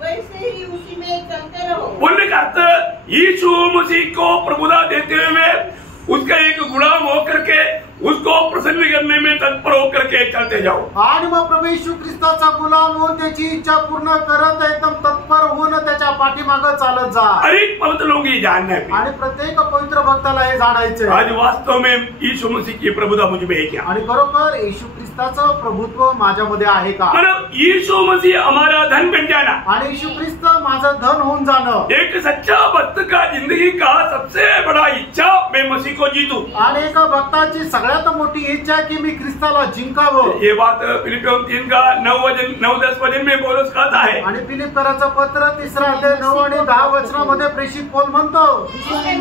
वैसे ही उसी में चलते रहो। बोलने का अर्थ यीशु मसीह को प्रभुता देते हुए उसका एक गुलाम होकर के उसको प्रसन्न करने में तत्पर होकर के चलते जाओ। आणि मग प्रभू यीशु ख्रिस्ताचा गुलाम होऊन त्याची इच्छा पूर्ण करत एकदम तत्पर होऊन त्याच्या पाठीमागे चालत जा। हर एक पवित्र लोग ये जानना है आणि प्रत्येक पवित्र भक्ताला हे जाणायचे आज वास्तव में यीशु मसीह की प्रभुता मुझ में है क्या? आणि खरोखर येशू ख्रिस्ताचं प्रभुत्व माझ्यामध्ये आहे का? मतलब यीशु मसीह हमारा धन बन जाना, आणि येशू ख्रिस्त माझं धन होऊन जाणं, एक सच्चा भक्त का जिंदगी का सबसे बड़ा इच्छा मैं मसीह को जीतूं। आणि एका भक्ताची सगळ्यात मोठी इच्छा की मी ख्रिस्ताला जिंकावं। ये बात फिलिपियों 3 का 9-10 वचन में पौलुस कहता है। आणि फिलिप्पीकराचं पत्र 3रा अध्याय 9 आणि 10 वचनामध्ये प्रेषित पौल म्हणतो,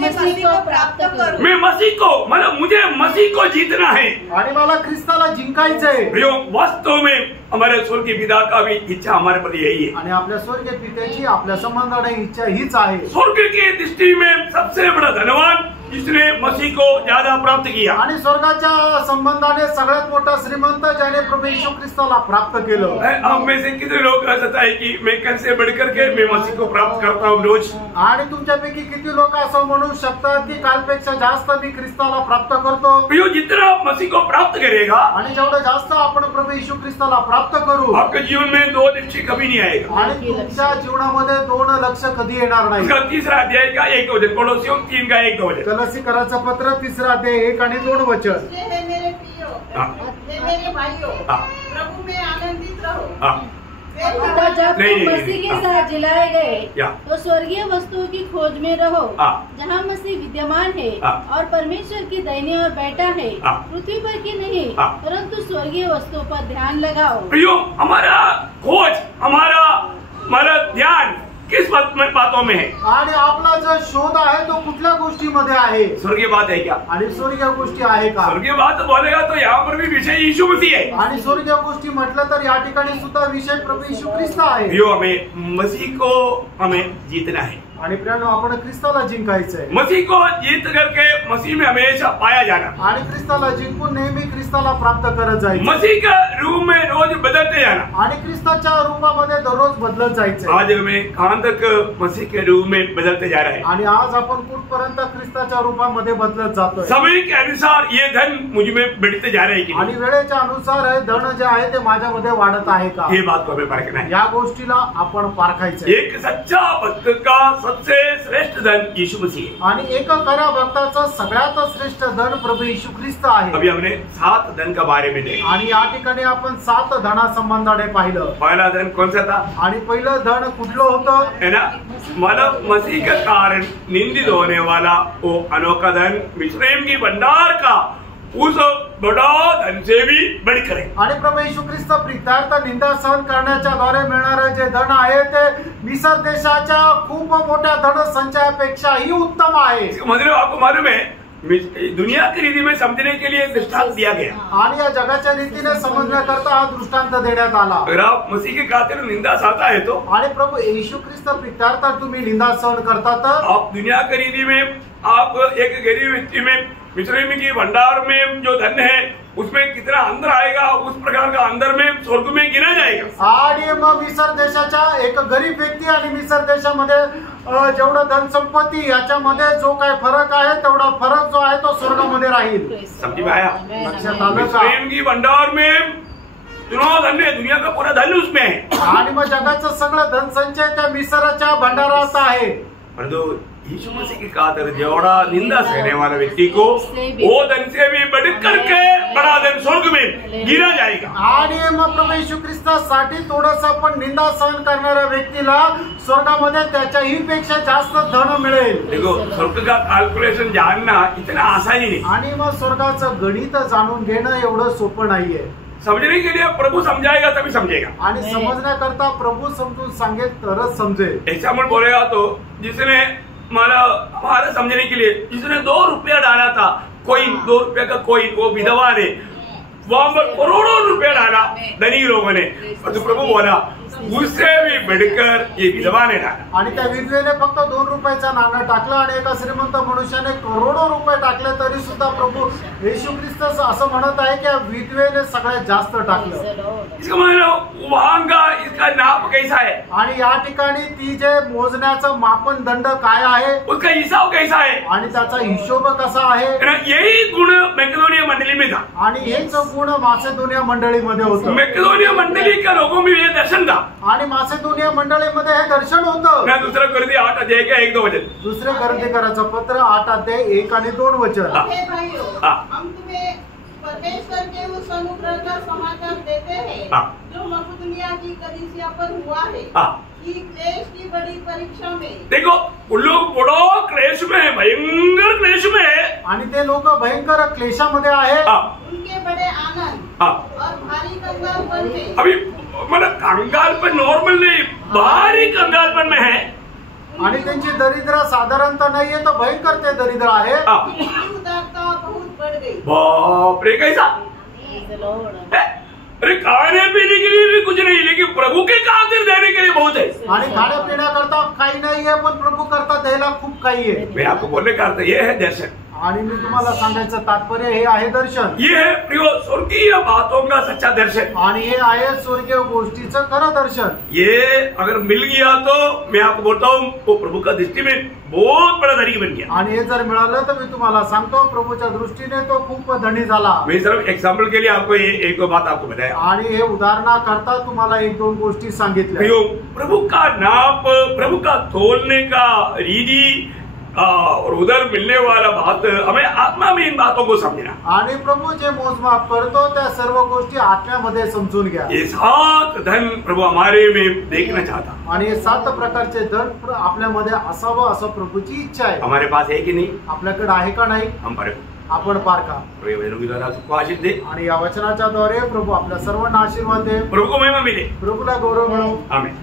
मसीह को प्राप्त करूं। मैं मसीह को मतलब मुझे मसीह को जीतना है आणि मला ख्रिस्ताला जिंकायचंय। प्रियो, वास्तव में हमारे स्वर्गीय पिता का भी इच्छा हमारे प्रति यही है। आणि आपल्या स्वर्गीय पित्याची आपल्या संबंधाने इच्छा हीच आहे। स्वर्ग की दृष्टि में सबसे बड़ा धनवान जिसने मसीह को ज्यादा प्राप्त किया, आणि स्वर्गाच्या संबंधाने सगळ्यात मोठा श्रीमंत ज्याने प्रभू येशू ख्रिस्ताला प्राप्त केलं। हम में से कितने लोग कह सकता है कि मैं कल से बढ़कर के मैं मसीह को प्राप्त करता हूँ रोज? आणि तुमच्यापैकी किती लोक असं म्हणू शकतात की कालपेक्षा जास्त मी ख्रिस्ताला प्राप्त करतो? प्रियो, जितना मसीह को प्राप्त करेगा आणि जेवढं जास्त आपण प्रभू येशू ख्रिस्ताला प्राप्त करू, आपके जीवन में 2 लक्ष्य कभी नहीं आएगा। आणि तुमच्या जीवनामध्ये 2 लक्ष्य कधी येणार नाही। उसका 3रा अध्याय का 1 वचन, कोलोसियों 3 का 1 वचन। कलसीकराचं पत्र 3रा अध्याय 1 आणि 2 वचन। इसलिए हे मेरे प्रियो, हे मेरे भाइयों, प्रभु में आनंदित रहो। अतः जब तुम मसीह के साथ जिलाए गए या। तो स्वर्गीय वस्तुओं की खोज में रहो, हाँ। जहाँ मसीह विद्यमान है हाँ। और परमेश्वर की दाहिनी ओर बैठा है, हाँ। पृथ्वी पर की नहीं हाँ। परंतु स्वर्गीय वस्तुओं पर ध्यान लगाओ। प्रियो, हमारा खोज हमारा ध्यान किस बातों में है? आणि आपला जो शोध आहे तो कुठल्या गोष्टीमध्ये आहे? स्वर्गीय बात है क्या? आणि स्वर्गीय गोष्टी आहे का? स्वर्गीय बात बोलेगा तो यहाँ पर भी विषय यीशु मसीह है। आणि स्वर्गीय गोष्टी म्हटलं तर या ठिकाणी सुद्धा विषय प्रभू येशू ख्रिस्त आहे। प्रियो, हमें मसीह को हमें जीतना है। आणि प्रियानो आपण ख्रिस्ताला जिंकायचंय, मसीह को जीत करके मसीह में हमेशा पाया जाना, आणि ख्रिस्ताला जिंकून नेहमी ख्रिस्ताला प्राप्त करत जायचं, मसीह का रूप में रोज बदलते जाना, आणि ख्रिस्ताच्या रूपामध्ये दररोज बदलत जायचं। आज हमें कहां तक मसीह के रूप में बदलते जा रहे हैं, आणि आज आपण कुठपर्यंत ख्रिस्ताच्या रूपामध्ये बदलत जातोय। समय के अनुसार ये धन मुझ में बढ़ते जा रहे हैं कि आणि वेळेच्या अनुसार हे धन जे आहे ते माझ्यामध्ये वाढत आहे का, ये बात को हमें परखना है। या गोष्टीला आपण पारखायचं। एक सच्चा भक्त का सबसे श्रेष्ठ धन यीशु मसीह है। आणि एक खऱ्या भक्ताचं सगळ्यात श्रेष्ठ धन प्रभू येशू ख्रिस्त आहे। अभी हमने 7 धन का बारे में देखा, आणि या ठिकाणी आपण 7 धनासंबंधाने पाहिलं। पहला धन कौन सा था? आणि पहिलं धन कुठलं होतं? है ना, मतलब मसीह के कारण निंदित होने वाला वो अनोखा धन मिस्रैम की भंडार का उस बड़ा धन से भी बढ़कर है। आणि प्रभू येशू ख्रिस्त प्रीत्यार्थ निंदा सहन करण्याच्या द्वारे मिळणारे जे धन आहे ते मिस्र देशाच्या खूप मोठ्या धन संचयापेक्षाही उत्तम आहे। मतलब आपको मालूम है दुनिया की रीति में समझने के लिए दृष्टांत दिया गया, आणि या जगाच्या रीतीने समजण्याकरता हा दृष्टांत देण्यात आला। अगर आप मसीह के खातिर निंदा सहता है तो, आणि प्रभू येशू ख्रिस्त प्रीत्यार्थ तुम्ही निंदा सहन करता तर आप दुनिया की रीति में आप एक गरीब व्यक्ति में मिस्रैम की भंडार में जो धन है उसमें कितना अंदर आएगा, उस प्रकार का अंदर में स्वर्ग में गिना जाएगा। आणि मग मिस्र देशाच्या एक गरीब व्यक्ती आणि मिस्र देशामध्ये जेवढं धन संपत्ती याच्यामध्ये जो काय फरक आहे तेवढा फरक जो आहे तो स्वर्गामध्ये राहील। समझ में आया? लक्षात आलं का? मिस्रैम की भंडार में दुनिया धन है, दुनिया का पूरा धन उसमें है, आणि मग जगाचं सगळं धन संचय त्या मिस्रच्या भंडारात आहे। परंतु यीशु मसीह की खातिर जेवढा निंदा सहने वाला व्यक्ति को वो धन से भी बढ़कर के बड़ा धन स्वर्ग में गिना जाएगा। आणि मग प्रभू येशू ख्रिस्तासाठी थोडंसं पण निंदा सहन करणाऱ्या व्यक्तीला स्वर्गामध्ये त्याच्याही पेक्षा जास्त धन मिळेल। देखो, स्वर्ग का कैलकुलेशन जानना इतना आसानी नहीं, आणि मग स्वर्गाचं गणित जाणून घेणं एवढं सोपं नाहीये। समझने के लिए प्रभु समझाएगा तभी समझेगा, आणि समजण्याकरता प्रभु समजून सांगेल तरच समजेल। एग्जाम्पल बोलेगा तो जिसने हमारा समझने के लिए जिसने 2 रुपया डाला था, कोइन 2 रुपया का कोइन, वो विधवा ने वहां पर करोड़ों रुपया डाला धनी लोगों ने, और तो प्रभु बोला उससे भी बढ़कर ये विधवा ने डाला। आणि त्या विधवेने फक्त 2 रुपयाचं नाणं टाकलं आणि एका श्रीमंत मनुष्याने करोडो रुपये टाकले, तरी सुद्धा प्रभू येशू ख्रिस्त असं म्हणत आहे की विधवेने सगळ्यात जास्त टाकलं। इसका मतलब वहां का इसका नाप कैसा है, आणि या ठिकाणी ती जे मोजण्याचं मापनदंड काय आहे, उसका हिसाब कैसा है, आणि त्याचा हिशोब कसा आहे। यही गुण मैकेडोनिया मंडली में था, आणि हेच गुण मासेदोनिया मंडळीमध्ये होतं। मैकेडोनिया मंडली के लोगों में ये दर्शन था, आणि मासेदोनिया मंडळीमध्ये हे दर्शन होतं। मैं दूसरा कर दिया 8 अध्याय का 1-2 वचन, दुसरे करंदीकराचं पत्र 8 अध्याय 1 आणि 2 वचन। हे भाइयों, हम तुम्हें परमेश्वर के उस अनुग्रह का समाचार देते हैं जो मकदूनिया की कलीसिया पर हुआ है कि क्लेश की बड़ी परीक्षा में। देखो, उन लोग बड़ो क्लेश में है, भयंकर क्लेश में है, आणि ते लोक भयंकर क्लेशामध्ये आहे। उनके बड़े आनंद और भारी कंगालपन में, अभी मतलब कंगालपन नॉर्मल नहीं, भारी कंगालपन में है, आणि त्यांची दरिद्र साधारणतः नाहीये तर भयंकर ते दरिद्र आहे। उदारता बहुत बढ़ गई। बाप रे, कैसा? अरे खाने पीने के लिए भी कुछ नहीं, लेकिन प्रभु के खातिर देने के लिए बहुत है। आणि खाण्या पिण्याकरता काही नाहीये, पण प्रभू करता द्यायला खूप काही आहे। मैं आपको बोलने का अर्थ ये है दर्शन, आणि मी तुम्हाला सांगायचं तात्पर्य हे आहे दर्शन। ये है प्रियो स्वर्गीय बातों का सच्चा दर्शन, आणि हे आहे स्वर्गीय गोष्टीचं खरं दर्शन। ये अगर मिल गया तो मैं आपको बोलता हूँ वो प्रभु का दृष्टि में बहुत बड़ा धनी बन गया। आणि हे जर मिळालं तर मी तुम्हाला सांगतो प्रभूच्या दृष्टीने तो खूप धनी झाला। मैं सिर्फ एग्जाम्पल के लिए आपको ये एक बात आपको बताया, आणि हे उदाहरणाकरता तुम्हाला 1-2 गोष्टी सांगितल्या। प्रियो, प्रभु का नाप, प्रभु का तोलने का रीति और उधर मिलने वाला बात, हमें आत्मा में इन बातों को समझना। आणि प्रभू जे मोजमाप करतो त्या सर्व गोष्टी आत्म्यामध्ये समजून घ्या। ये 7 धन प्रभु हमारे में देखना चाहता, आणि हे 7 प्रकारचे धन आपल्यामध्ये असावं असं प्रभूची इच्छा आहे। हमारे पास है कि नहीं? आपल्याकडे आहे का नाही? हम पर आपण पारखा। वचनों के द्वारा सबको आशीष दे, आणि या वचनाच्या द्वारे प्रभू आपल्या सर्वांना आशीर्वाद दे, प्रभु को महिमा मिले। प्रभूला गौरव मिळो। आमीन।